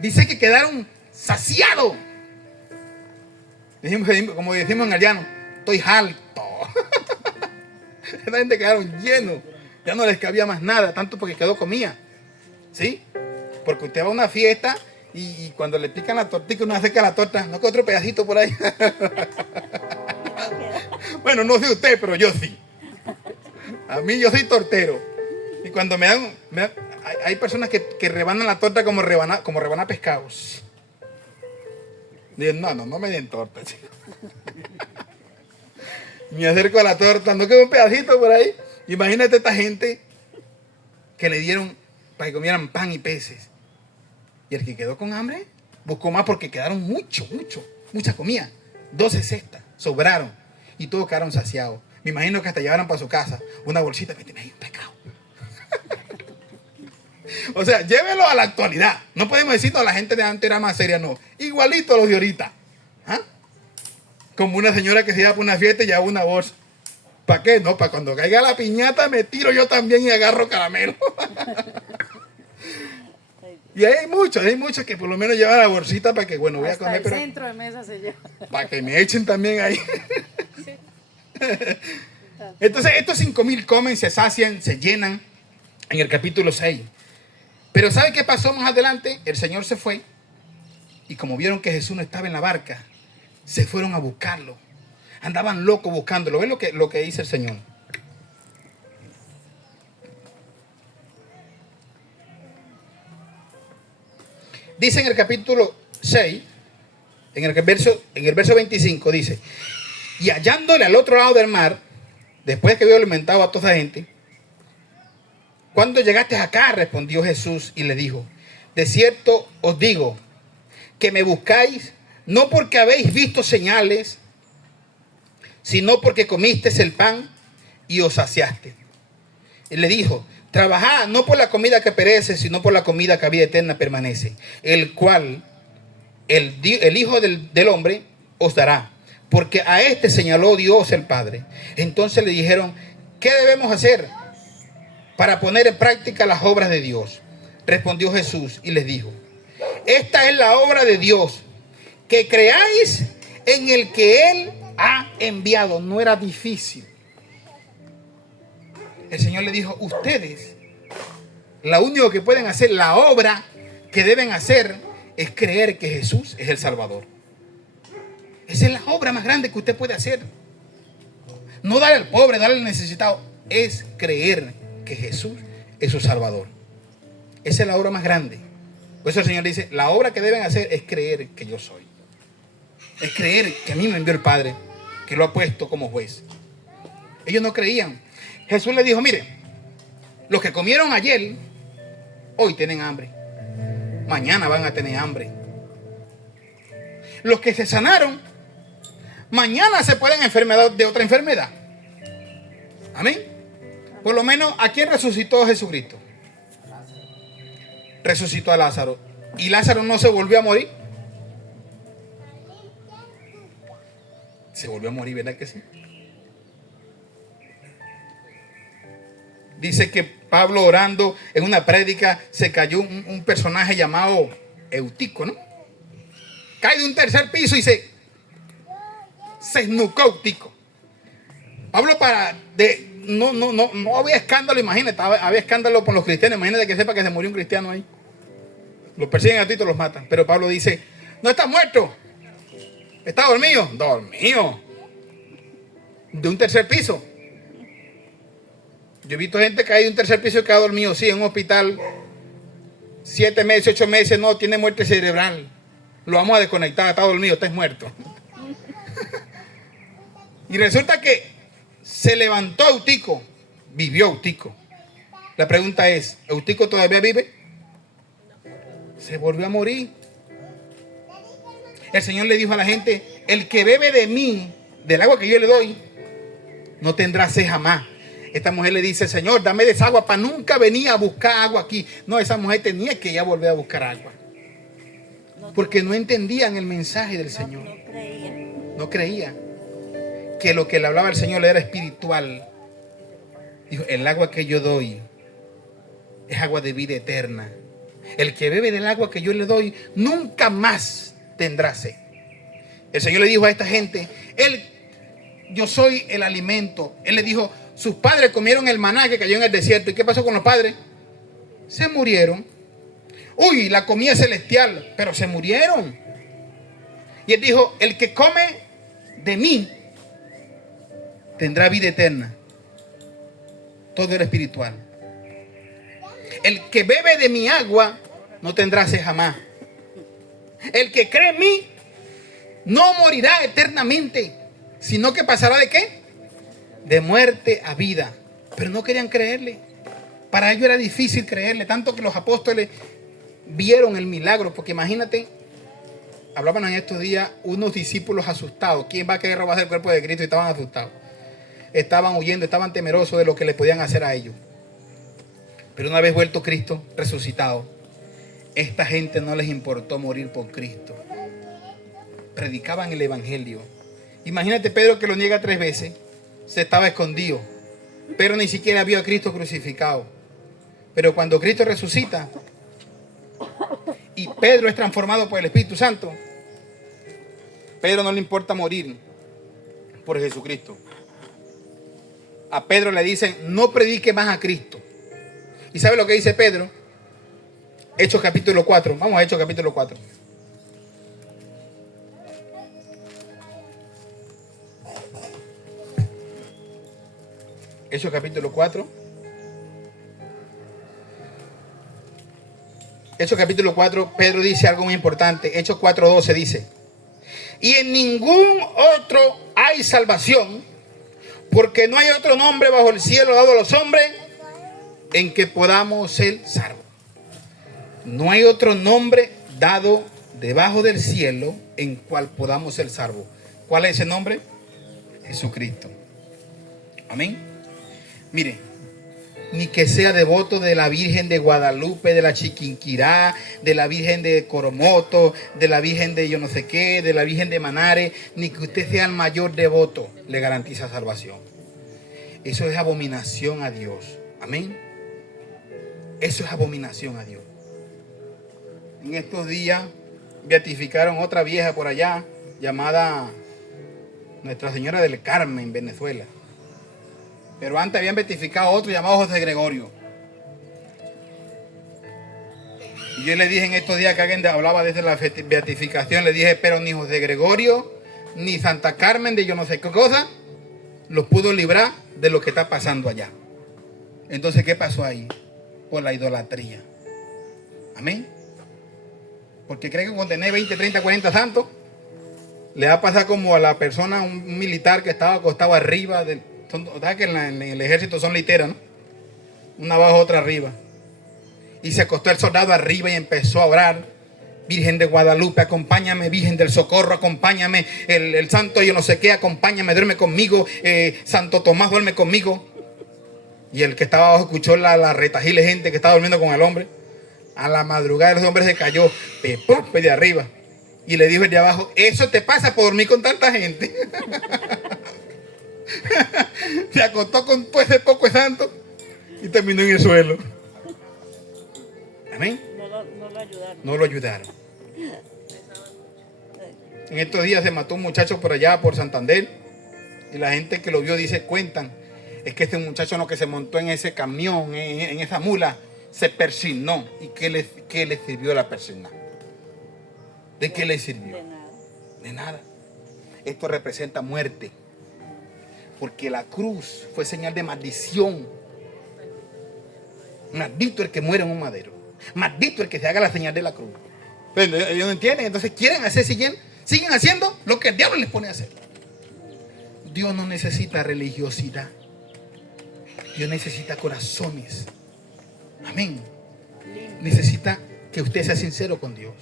Dice que quedaron saciados. Como decimos en el llano, estoy harto. Esa gente quedaron llenos. Ya no les cabía más nada, tanto porque quedó comida. ¿Sí? Porque usted va a una fiesta y cuando le pican la tortilla, uno acerca la torta, no que otro pedacito por ahí. Bueno, no sé usted, pero yo sí. A mí yo soy tortero. Y cuando me dan hay personas que rebanan la torta como rebana pescados. Dicen, no me den torta, chico. Me acerco a la torta, no quedó un pedacito por ahí. Imagínate esta gente que le dieron para que comieran pan y peces. Y el que quedó con hambre buscó más porque quedaron mucha comida. 12 cestas, sobraron y todos quedaron saciados. Me imagino que hasta llevaron para su casa una bolsita que tiene ahí un pescado. O sea, llévelo a la actualidad. No podemos decir que la gente de antes era más seria, no. Igualito a los de ahorita. ¿Ah? Como una señora que se iba para una fiesta y lleva una bolsa. ¿Para qué? No, para cuando caiga la piñata me tiro yo también y agarro caramelo. Y hay muchos que por lo menos llevan la bolsita para que, bueno, voy a comer, pero centro de mesa se lleva. para que me echen también ahí. Entonces estos 5,000 comen, se sacian, se llenan en el capítulo 6. Pero ¿sabe qué pasó más adelante? El Señor se fue y como vieron que Jesús no estaba en la barca, se fueron a buscarlo. Andaban locos buscándolo. ¿Ven lo que dice el Señor? Dice en el capítulo 6, en el verso 25, dice: y hallándole al otro lado del mar, después que había alimentado a toda esa gente, ¿cuándo llegaste acá?, respondió Jesús y le dijo: de cierto os digo que me buscáis no porque habéis visto señales, sino porque comisteis el pan y os saciaste. Y le dijo: trabajad no por la comida que perece, sino por la comida que a vida eterna permanece, el cual el Hijo del Hombre os dará, porque a este señaló Dios el Padre. Entonces le dijeron: ¿qué debemos hacer para poner en práctica las obras de Dios? Respondió Jesús y les dijo: esta es la obra de Dios, que creáis en el que Él ha enviado. No era difícil. El Señor le dijo: ustedes, lo único que pueden hacer, la obra que deben hacer, es creer que Jesús es el Salvador. Esa es la obra más grande que usted puede hacer. No darle al pobre, darle al necesitado, es creer que Jesús es su Salvador. Esa es la obra más grande. Por eso el Señor dice: la obra que deben hacer es creer que yo soy. Es creer que a mí me envió el Padre, que lo ha puesto como juez. Ellos no creían. Jesús les dijo: mire, los que comieron ayer, hoy tienen hambre. Mañana van a tener hambre. Los que se sanaron, mañana se pueden enfermar de otra enfermedad. Amén. Por lo menos, ¿a quién resucitó Jesucristo? Resucitó a Lázaro. ¿Y Lázaro no se volvió a morir? Se volvió a morir, ¿verdad que sí? Dice que Pablo, orando en una prédica, se cayó un personaje llamado Eutico, ¿no? Cae de un tercer piso y se esnucó Eutico. Pablo no había escándalo, imagínate, había escándalo por los cristianos. Imagínate que sepa que se murió un cristiano ahí. Los persiguen a ti y los matan. Pero Pablo dice, no está muerto, está dormido. Dormido. De un tercer piso. Yo he visto gente que hay de un tercer piso que ha dormido, sí, en un hospital, 7 meses, 8 meses, no, tiene muerte cerebral. Lo vamos a desconectar, está dormido, está muerto. Y resulta que se levantó Eutico, vivió Eutico. La pregunta es, ¿Eutico todavía vive? Se volvió a morir. El Señor le dijo a la gente, el que bebe de mí, del agua que yo le doy, no tendrá sed jamás. Esta mujer le dice, Señor, dame de esa agua para nunca venir a buscar agua aquí. No, esa mujer tenía que ya volver a buscar agua. Porque no entendían el mensaje del Señor. No creía que lo que le hablaba el Señor era espiritual. Dijo, el agua que yo doy es agua de vida eterna. El que bebe del agua que yo le doy nunca más tendrá sed. El Señor le dijo a esta gente, yo soy el alimento. Él le dijo, sus padres comieron el maná que cayó en el desierto. ¿Y qué pasó con los padres? Se murieron. Uy, la comida celestial, pero se murieron. Y él dijo, el que come de mí tendrá vida eterna. Todo era espiritual. El que bebe de mi agua no tendrá sed jamás. El que cree en mí no morirá eternamente, sino que pasará ¿de qué? De muerte a vida. Pero no querían creerle. Para ellos era difícil creerle, tanto que los apóstoles vieron el milagro. Porque imagínate, hablaban en estos días unos discípulos asustados. ¿Quién va a querer robarse el cuerpo de Cristo? Y estaban asustados. Estaban huyendo, estaban temerosos de lo que le podían hacer a ellos. Pero una vez vuelto Cristo resucitado, esta gente no les importó morir por Cristo. Predicaban el evangelio. Imagínate Pedro, que lo niega 3 veces. Se estaba escondido. Pero ni siquiera vio a Cristo crucificado. Pero cuando Cristo resucita y Pedro es transformado por el Espíritu Santo, Pedro no le importa morir por Jesucristo. A Pedro le dicen, no predique más a Cristo. ¿Y sabe lo que dice Pedro? Hechos capítulo 4. Vamos a Hechos capítulo 4. Hechos capítulo 4. Hechos capítulo 4, Pedro dice algo muy importante. Hechos 4:12 dice, y en ningún otro hay salvación, porque no hay otro nombre bajo el cielo dado a los hombres en que podamos ser salvos. No hay otro nombre dado debajo del cielo en cual podamos ser salvos. ¿Cuál es ese nombre? Jesucristo. Amén. Mire, ni que sea devoto de la Virgen de Guadalupe, de la Chiquinquirá, de la Virgen de Coromoto, de la Virgen de yo no sé qué, de la Virgen de Manare, ni que usted sea el mayor devoto, le garantiza salvación. Eso es abominación a Dios. Amén. Eso es abominación a Dios. En estos días beatificaron otra vieja por allá llamada Nuestra Señora del Carmen, Venezuela. Pero antes habían beatificado otro llamado José Gregorio. Y yo le dije en estos días que alguien hablaba desde la beatificación, le dije, pero ni José Gregorio, ni Santa Carmen de yo no sé qué cosa, los pudo librar de lo que está pasando allá. Entonces, ¿qué pasó ahí? Por la idolatría. Amén. Porque creen que con tener 20, 30, 40 santos, le va a pasar como a la persona, un militar que estaba acostado arriba del... ¿Sabes que en el ejército son literas, no? Una abajo, otra arriba. Y se acostó el soldado arriba y empezó a orar. Virgen de Guadalupe, acompáñame. Virgen del Socorro, acompáñame. El santo yo no sé qué, acompáñame, duerme conmigo. Santo Tomás, duerme conmigo. Y el que estaba abajo escuchó la retajile gente que estaba durmiendo con el hombre. A la madrugada el hombre se cayó de arriba. Y le dijo el de abajo, eso te pasa por dormir con tanta gente. Se acostó con todo ese poco de santo y terminó en el suelo. Amén. No lo ayudaron. No lo ayudaron. En estos días se mató un muchacho por allá, por Santander. Y la gente que lo vio dice, cuentan, es que este muchacho lo que se montó en ese camión, en esa mula, se persignó. ¿Y qué le sirvió la persigna? ¿De qué le sirvió? De nada. De nada. Esto representa muerte. Porque la cruz fue señal de maldición. Maldito el que muere en un madero. Maldito el que se haga la señal de la cruz. Pero ellos no entienden. Entonces quieren hacer, siguen haciendo lo que el diablo les pone a hacer. Dios no necesita religiosidad. Dios necesita corazones. Amén. Necesita que usted sea sincero con Dios.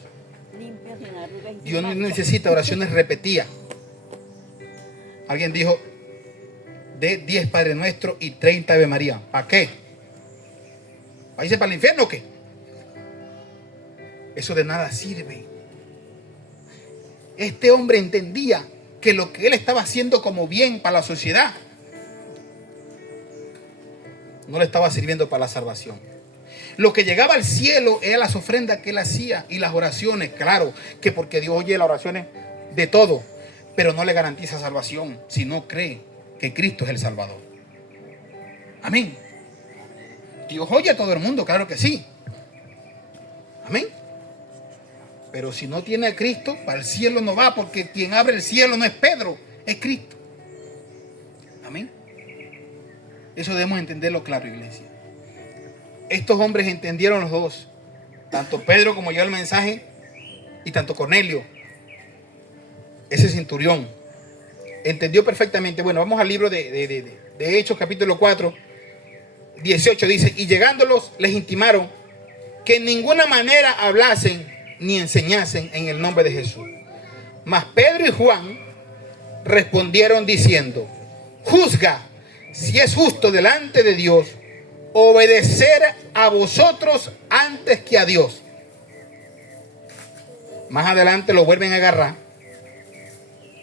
Limpios, sin arrugas y sin Dios no manchas. necesita oraciones repetidas. Alguien dijo, de 10 Padre Nuestro y 30 Ave María. ¿Para qué? ¿Para irse para el infierno o qué? Eso de nada sirve. Este hombre entendía que lo que él estaba haciendo como bien para la sociedad no le estaba sirviendo para la salvación. Lo que llegaba al cielo eran las ofrendas que él hacía y las oraciones. Claro que porque Dios oye las oraciones de todo, pero no le garantiza salvación si no cree que Cristo es el Salvador. Amén. Dios oye a todo el mundo, claro que sí. Amén. Pero si no tiene a Cristo, para el cielo no va, porque quien abre el cielo no es Pedro, es Cristo. Amén. Eso debemos entenderlo claro, iglesia. Estos hombres entendieron los dos, tanto Pedro como yo el mensaje, y tanto Cornelio, ese centurión, entendió perfectamente. Bueno, vamos al libro de Hechos, capítulo 4, 18, dice, y llegándolos les intimaron que en ninguna manera hablasen ni enseñasen en el nombre de Jesús. Mas Pedro y Juan respondieron diciendo, juzga si es justo delante de Dios obedecer a vosotros antes que a Dios. Más adelante lo vuelven a agarrar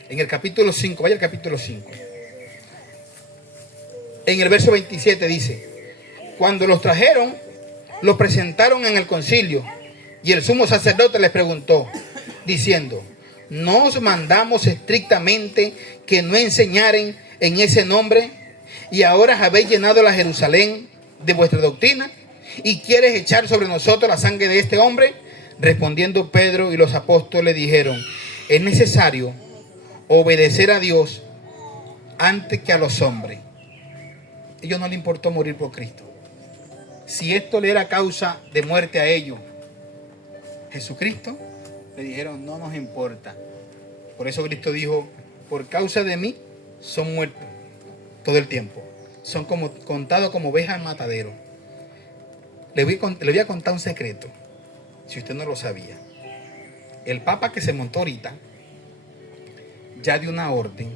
en el capítulo 5, vaya al capítulo 5. En el verso 27 dice, cuando los trajeron, los presentaron en el concilio y el sumo sacerdote les preguntó, diciendo, ¿no os mandamos estrictamente que no enseñaren en ese nombre? Y ahora habéis llenado la Jerusalén de vuestra doctrina y quieres echar sobre nosotros la sangre de este hombre. Respondiendo Pedro y los apóstoles dijeron, es necesario obedecer a Dios antes que a los hombres. A ellos no les importó morir por Cristo. Si esto le era causa de muerte a ellos, Jesucristo, le dijeron, no nos importa. Por eso Cristo dijo, por causa de mí son muertos todo el tiempo. Son contados como ovejas en matadero. Le voy a contar un secreto, si usted no lo sabía. El Papa que se montó ahorita ya dio una orden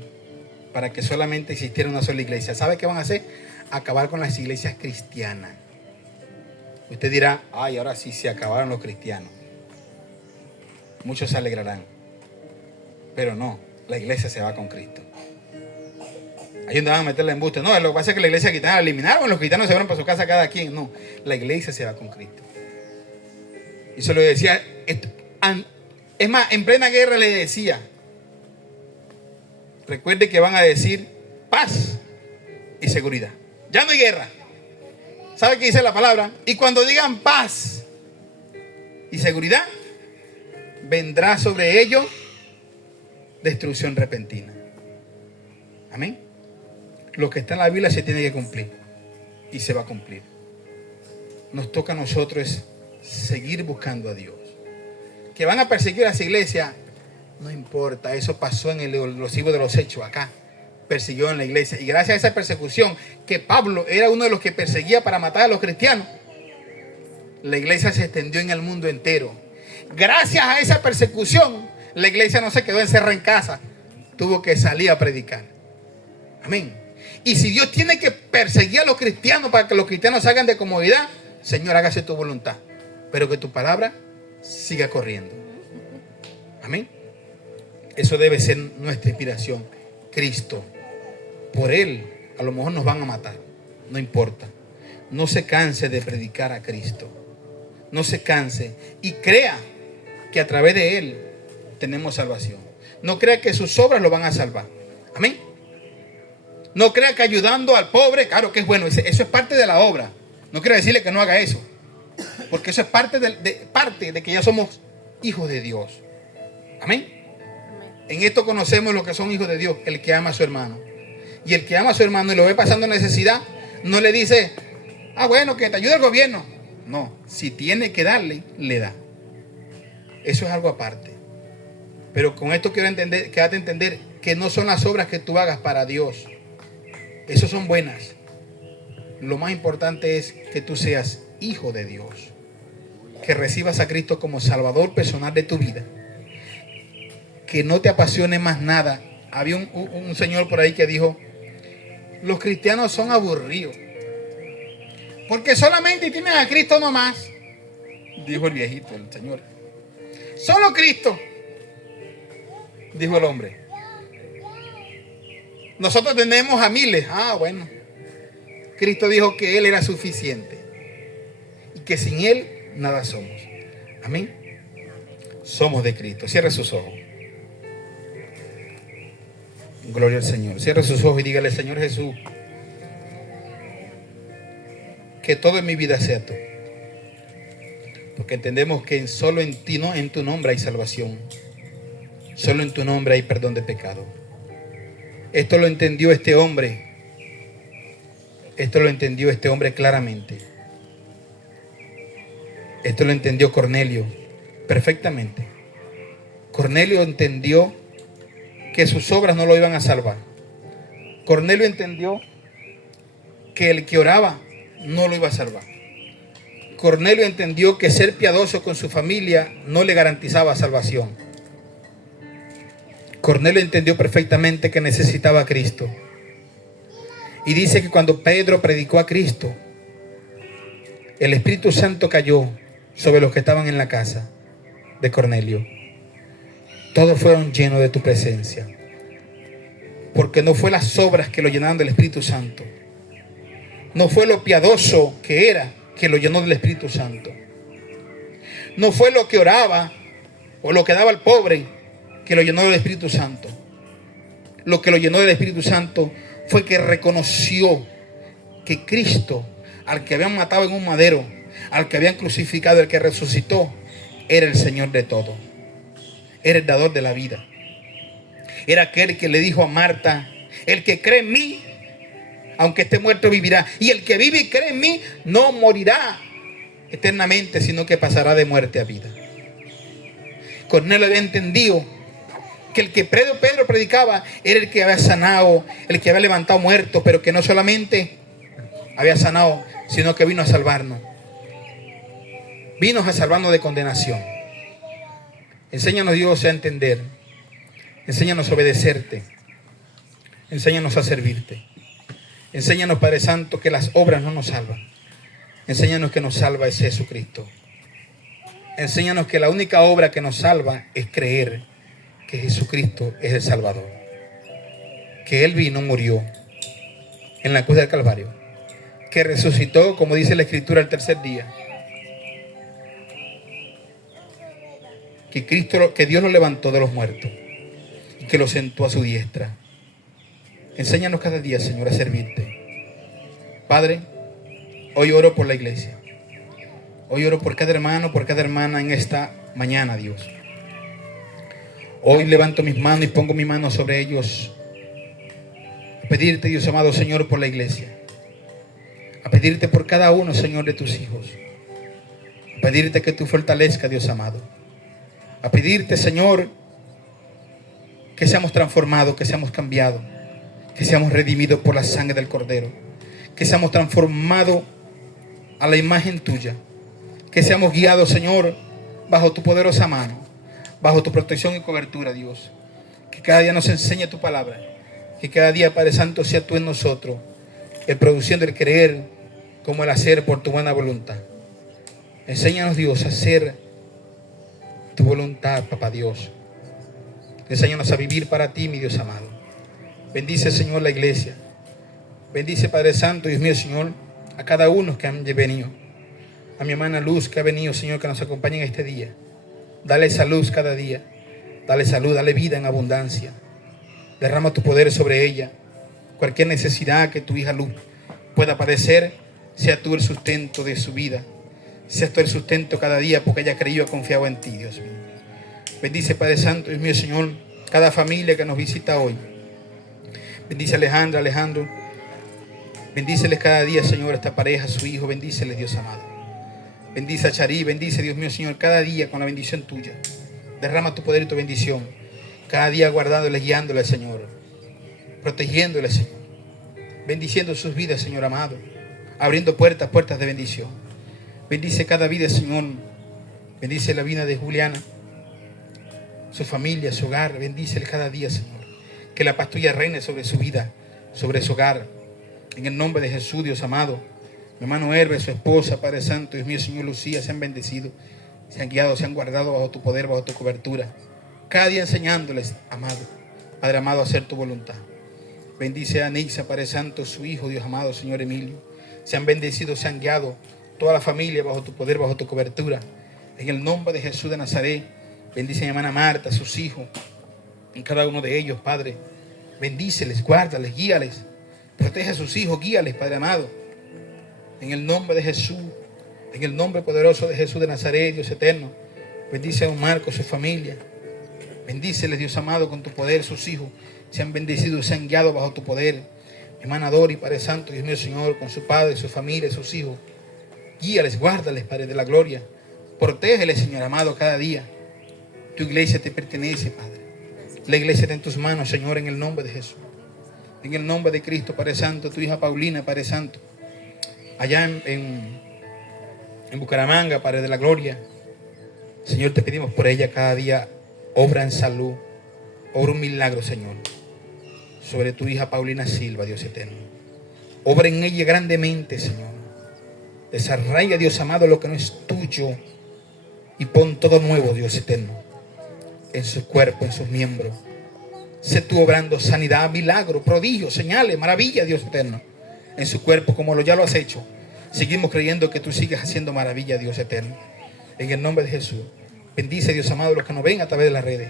para que solamente existiera una sola iglesia. ¿Sabe qué van a hacer? Acabar con las iglesias cristianas. Usted dirá, ay, ahora sí se acabaron los cristianos. Muchos se alegrarán. Pero no, la iglesia se va con Cristo. Ahí donde van a meter la embuste. No, lo que pasa es que la iglesia cristiana la eliminaron, los cristianos se fueron para su casa cada quien. No, la iglesia se va con Cristo. Y se lo decía, es más, en plena guerra le decía, recuerde que van a decir paz y seguridad. Ya no hay guerra. ¿Sabe qué dice la palabra? Y cuando digan paz y seguridad, vendrá sobre ellos destrucción repentina. Amén. Lo que está en la Biblia se tiene que cumplir y se va a cumplir. Nos toca a nosotros es seguir buscando a Dios. Que van a perseguir a esa iglesia, no importa. Eso pasó en los libros de los Hechos acá. Persiguió en la iglesia. Y gracias a esa persecución, que Pablo era uno de los que perseguía para matar a los cristianos, la iglesia se extendió en el mundo entero. Gracias a esa persecución, la iglesia no se quedó encerrada en casa. Tuvo que salir a predicar. Amén. Y si Dios tiene que perseguir a los cristianos para que los cristianos salgan de comodidad, Señor, hágase tu voluntad. Pero que tu palabra siga corriendo. Amén. Eso debe ser nuestra inspiración. Cristo. Por Él, a lo mejor nos van a matar. No importa. No se canse de predicar a Cristo. No se canse. Y crea que a través de Él tenemos salvación. No crea que sus obras lo van a salvar. Amén. No crea que ayudando al pobre, claro que es bueno, eso es parte de la obra. No quiero decirle que no haga eso, porque eso es parte de que ya somos hijos de Dios. Amén. En esto conocemos lo que son hijos de Dios, el que ama a su hermano. Y el que ama a su hermano y lo ve pasando necesidad, no le dice, bueno, que te ayude el gobierno. No, si tiene que darle, le da. Eso es algo aparte. Pero con esto quiero quédate a entender que no son las obras que tú hagas para Dios. Esas son buenas. Lo más importante es que tú seas hijo de Dios. Que recibas a Cristo como Salvador personal de tu vida. Que no te apasione más nada. Había un señor por ahí que dijo, los cristianos son aburridos. Porque solamente tienen a Cristo nomás. Dijo el viejito, el señor. Solo Cristo. Dijo el hombre. Nosotros tenemos a miles. Bueno. Cristo dijo que Él era suficiente. Y que sin Él nada somos. Amén. Somos de Cristo. Cierre sus ojos. Gloria al Señor. Cierre sus ojos y dígale, Señor Jesús, que todo en mi vida sea tú. Porque entendemos que solo en ti, no en tu nombre hay salvación. Solo en tu nombre hay perdón de pecado. Esto lo entendió este hombre. Esto lo entendió este hombre claramente. Esto lo entendió Cornelio perfectamente. Cornelio entendió que sus obras no lo iban a salvar. Cornelio entendió que el que oraba no lo iba a salvar. Cornelio entendió que ser piadoso con su familia no le garantizaba salvación. Cornelio entendió perfectamente que necesitaba a Cristo. Y dice que cuando Pedro predicó a Cristo, el Espíritu Santo cayó sobre los que estaban en la casa de Cornelio. Todos fueron llenos de tu presencia. Porque no fue las obras que lo llenaron del Espíritu Santo. No fue lo piadoso que era que lo llenó del Espíritu Santo. No fue lo que oraba o lo que daba al pobre que lo llenó del Espíritu Santo. Lo que lo llenó del Espíritu Santo fue que reconoció que Cristo, al que habían matado en un madero, al que habían crucificado, el que resucitó, era el Señor de todo. Era el dador de la vida. Era aquel que le dijo a Marta, el que cree en mí, aunque esté muerto, vivirá. Y el que vive y cree en mí, no morirá eternamente, sino que pasará de muerte a vida. Cornelio había entendido que el que Pedro predicaba era el que había sanado, el que había levantado muertos, pero que no solamente había sanado, sino que vino a salvarnos. Vino a salvarnos de condenación. Enséñanos, Dios, a entender. Enséñanos a obedecerte. Enséñanos a servirte. Enséñanos, Padre Santo, que las obras no nos salvan. Enséñanos que nos salva es Jesucristo. Enséñanos que la única obra que nos salva es creer que Jesucristo es el Salvador. Que Él vino, murió en la cruz del Calvario. Que resucitó, como dice la Escritura, el tercer día. Que Dios lo levantó de los muertos y que lo sentó a su diestra. Enséñanos cada día, Señor, a servirte. Padre, hoy oro por la iglesia. Hoy oro por cada hermano, por cada hermana en esta mañana, Dios. Hoy levanto mis manos y pongo mi mano sobre ellos. A pedirte, Dios amado, Señor, por la iglesia. A pedirte por cada uno, Señor, de tus hijos. A pedirte que tú fortalezcas, Dios amado. A pedirte, Señor, que seamos transformados, que seamos cambiados, que seamos redimidos por la sangre del Cordero, que seamos transformados a la imagen tuya, que seamos guiados, Señor, bajo tu poderosa mano, bajo tu protección y cobertura, Dios. Que cada día nos enseñe tu palabra, que cada día, Padre Santo, sea tú en nosotros, el produciendo el creer como el hacer por tu buena voluntad. Enséñanos, Dios, a hacer tu voluntad, Papá Dios. Enséñanos a vivir para ti, mi Dios amado. Bendice, Señor, la iglesia. Bendice, Padre Santo, Dios mío, Señor, a cada uno que han venido. A mi hermana Luz que ha venido, Señor, que nos acompañe en este día. Dale esa luz cada día. Dale salud, dale vida en abundancia. Derrama tu poder sobre ella. Cualquier necesidad que tu hija Luz pueda padecer, sea tú el sustento de su vida. Sea tú el sustento cada día porque ella creyó y ha confiado en ti, Dios mío. Bendice, Padre Santo, Dios mío, Señor, cada familia que nos visita hoy. Bendice a Alejandra, Alejandro. Bendíceles cada día, Señor, a esta pareja, a su hijo. Bendíceles, Dios amado. Bendice a Charí, bendice, Dios mío, Señor, cada día con la bendición tuya. Derrama tu poder y tu bendición. Cada día guardándole, guiándole, Señor. Protegiéndole, Señor. Bendiciendo sus vidas, Señor amado. Abriendo puertas, puertas de bendición. Bendice cada vida, Señor. Bendice la vida de Juliana, su familia, su hogar. Bendícele cada día, Señor. Que la paz tuya reine sobre su vida, sobre su hogar. En el nombre de Jesús, Dios amado. Mi hermano Herbe, su esposa, Padre Santo, Dios mío, Señor Lucía, se han bendecido, se han guiado, se han guardado bajo tu poder, bajo tu cobertura. Cada día enseñándoles, amado, Padre amado, a hacer tu voluntad. Bendice a Nixa, Padre Santo, su hijo, Dios amado, Señor Emilio. Se han bendecido, se han guiado, toda la familia bajo tu poder, bajo tu cobertura. En el nombre de Jesús de Nazaret, bendice a mi hermana Marta, sus hijos, en cada uno de ellos, Padre. Bendíceles, guárdales, guíales. Protege a sus hijos, guíales, Padre amado. En el nombre de Jesús, en el nombre poderoso de Jesús de Nazaret, Dios eterno. Bendice a don Marcos, su familia. Bendíceles, Dios amado, con tu poder, sus hijos. Se han bendecido, se han guiado bajo tu poder. Mi hermana Dori, Padre Santo, Dios mío, Señor, con su padre, su familia, sus hijos. Guíales, guárdales, Padre de la gloria. Protégeles, Señor amado, cada día. Tu iglesia te pertenece, Padre. La iglesia está en tus manos, Señor, en el nombre de Jesús. En el nombre de Cristo, Padre Santo, tu hija Paulina, Padre Santo. Allá en Bucaramanga, Padre de la gloria. Señor, te pedimos por ella cada día. Obra en salud. Obra un milagro, Señor. Sobre tu hija Paulina Silva, Dios eterno. Obra en ella grandemente, Señor. Desarraiga, Dios amado, lo que no es tuyo. Y pon todo nuevo, Dios eterno. En su cuerpo, en sus miembros. Sé tú obrando sanidad, milagro, prodigio, señales, maravilla, Dios eterno. En su cuerpo, como ya lo has hecho. Seguimos creyendo que tú sigues haciendo maravilla, Dios eterno. En el nombre de Jesús. Bendice, Dios amado, los que nos ven a través de las redes.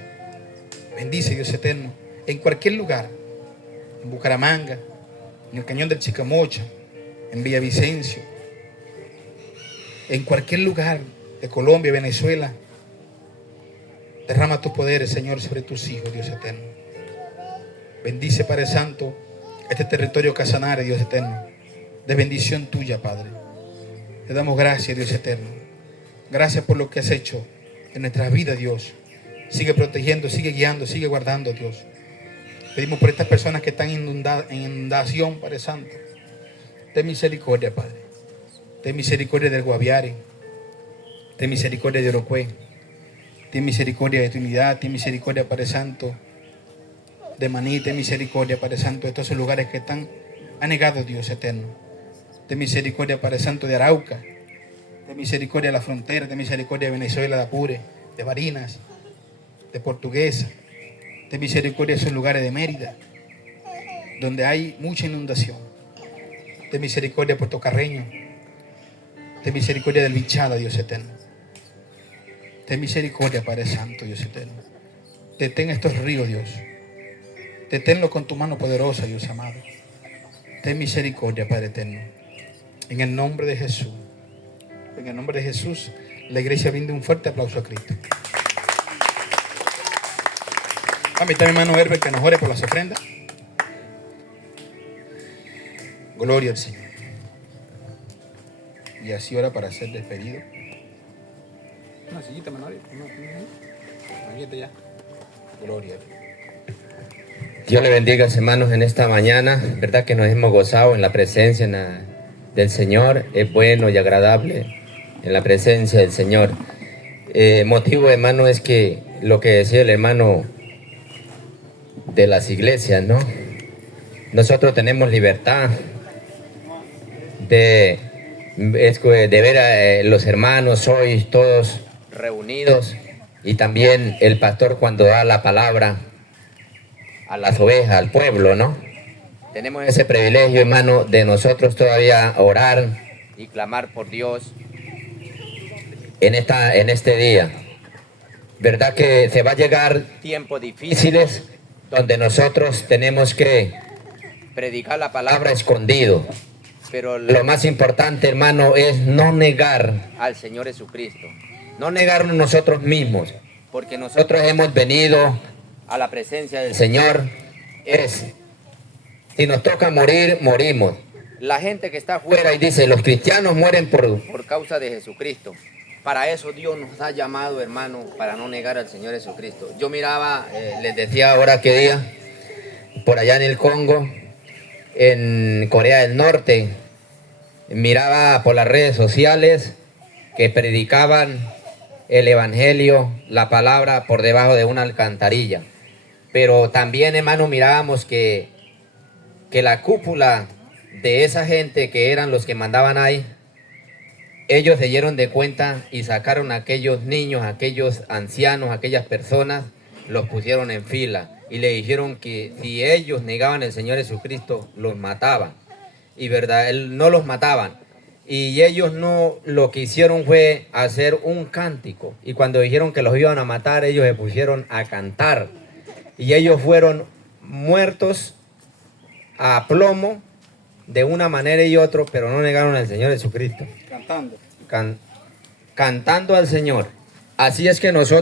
Bendice, Dios eterno. En cualquier lugar. En Bucaramanga. En el Cañón del Chicamocha. En Villavicencio. En cualquier lugar de Colombia, Venezuela. Derrama tus poderes, Señor, sobre tus hijos, Dios eterno. Bendice, Padre Santo, este territorio Casanare, Dios eterno, de bendición tuya, Padre. Te damos gracias, Dios eterno. Gracias por lo que has hecho en nuestras vidas, Dios. Sigue protegiendo, sigue guiando, sigue guardando, Dios. Pedimos por estas personas que están en inundación, Padre Santo. Ten misericordia, Padre. Ten misericordia del Guaviare. Ten misericordia de Orocué. Ten misericordia de Trinidad. Ten misericordia, Padre Santo, de Maní. Ten misericordia, Padre Santo, de todos esos lugares que están anegados, Dios eterno. Ten misericordia, Padre Santo, de Arauca. Ten misericordia de la frontera. Ten misericordia de Venezuela, de Apure, de Barinas, de Portuguesa. Ten misericordia de esos lugares de Mérida, donde hay mucha inundación. Ten misericordia de Puerto Carreño. Ten misericordia del Bichada, Dios eterno. Ten misericordia, Padre Santo, Dios eterno. Detén estos ríos, Dios. Deténlo con tu mano poderosa, Dios amado. Ten misericordia, Padre eterno. En el nombre de Jesús. En el nombre de Jesús, la iglesia brinde un fuerte aplauso a Cristo. A mi hermano Herbert que nos ore por las ofrendas. Gloria al Señor. Y así ora para ser despedido. Una sillita, menor. Ya. Gloria a Dios. Dios le bendiga, hermanos, en esta mañana. Verdad que nos hemos gozado en la presencia del Señor. Es bueno y agradable en la presencia del Señor. Motivo, hermano, es que lo que decía el hermano de las iglesias, ¿no? Nosotros tenemos libertad de ver a los hermanos hoy todos reunidos, y también el pastor cuando da la palabra a las ovejas, al pueblo, ¿no? Tenemos ese privilegio, hermano, de nosotros todavía orar y clamar por Dios en este día. Verdad que se va a llegar tiempos difíciles donde nosotros tenemos que predicar la palabra escondido. Pero lo más importante, hermano, es no negar al Señor Jesucristo. No negarnos nosotros mismos, porque nosotros hemos venido a la presencia del Señor. Si nos toca morir, morimos. La gente que está afuera y dice, los cristianos mueren por causa de Jesucristo. Para eso Dios nos ha llamado, hermano, para no negar al Señor Jesucristo. Yo miraba, les decía ahora qué día, por allá en el Congo, en Corea del Norte, miraba por las redes sociales que predicaban el evangelio, la palabra por debajo de una alcantarilla. Pero también, hermano, mirábamos que la cúpula de esa gente que eran los que mandaban ahí, ellos se dieron de cuenta y sacaron a aquellos niños, a aquellos ancianos, a aquellas personas, los pusieron en fila y le dijeron que si ellos negaban al Señor Jesucristo, los mataban. Y verdad, no los mataban. Y ellos no, lo que hicieron fue hacer un cántico. Y cuando dijeron que los iban a matar, ellos se pusieron a cantar. Y ellos fueron muertos a plomo de una manera y otra, pero no negaron al Señor Jesucristo. Cantando. Cantando al Señor. Así es que nosotros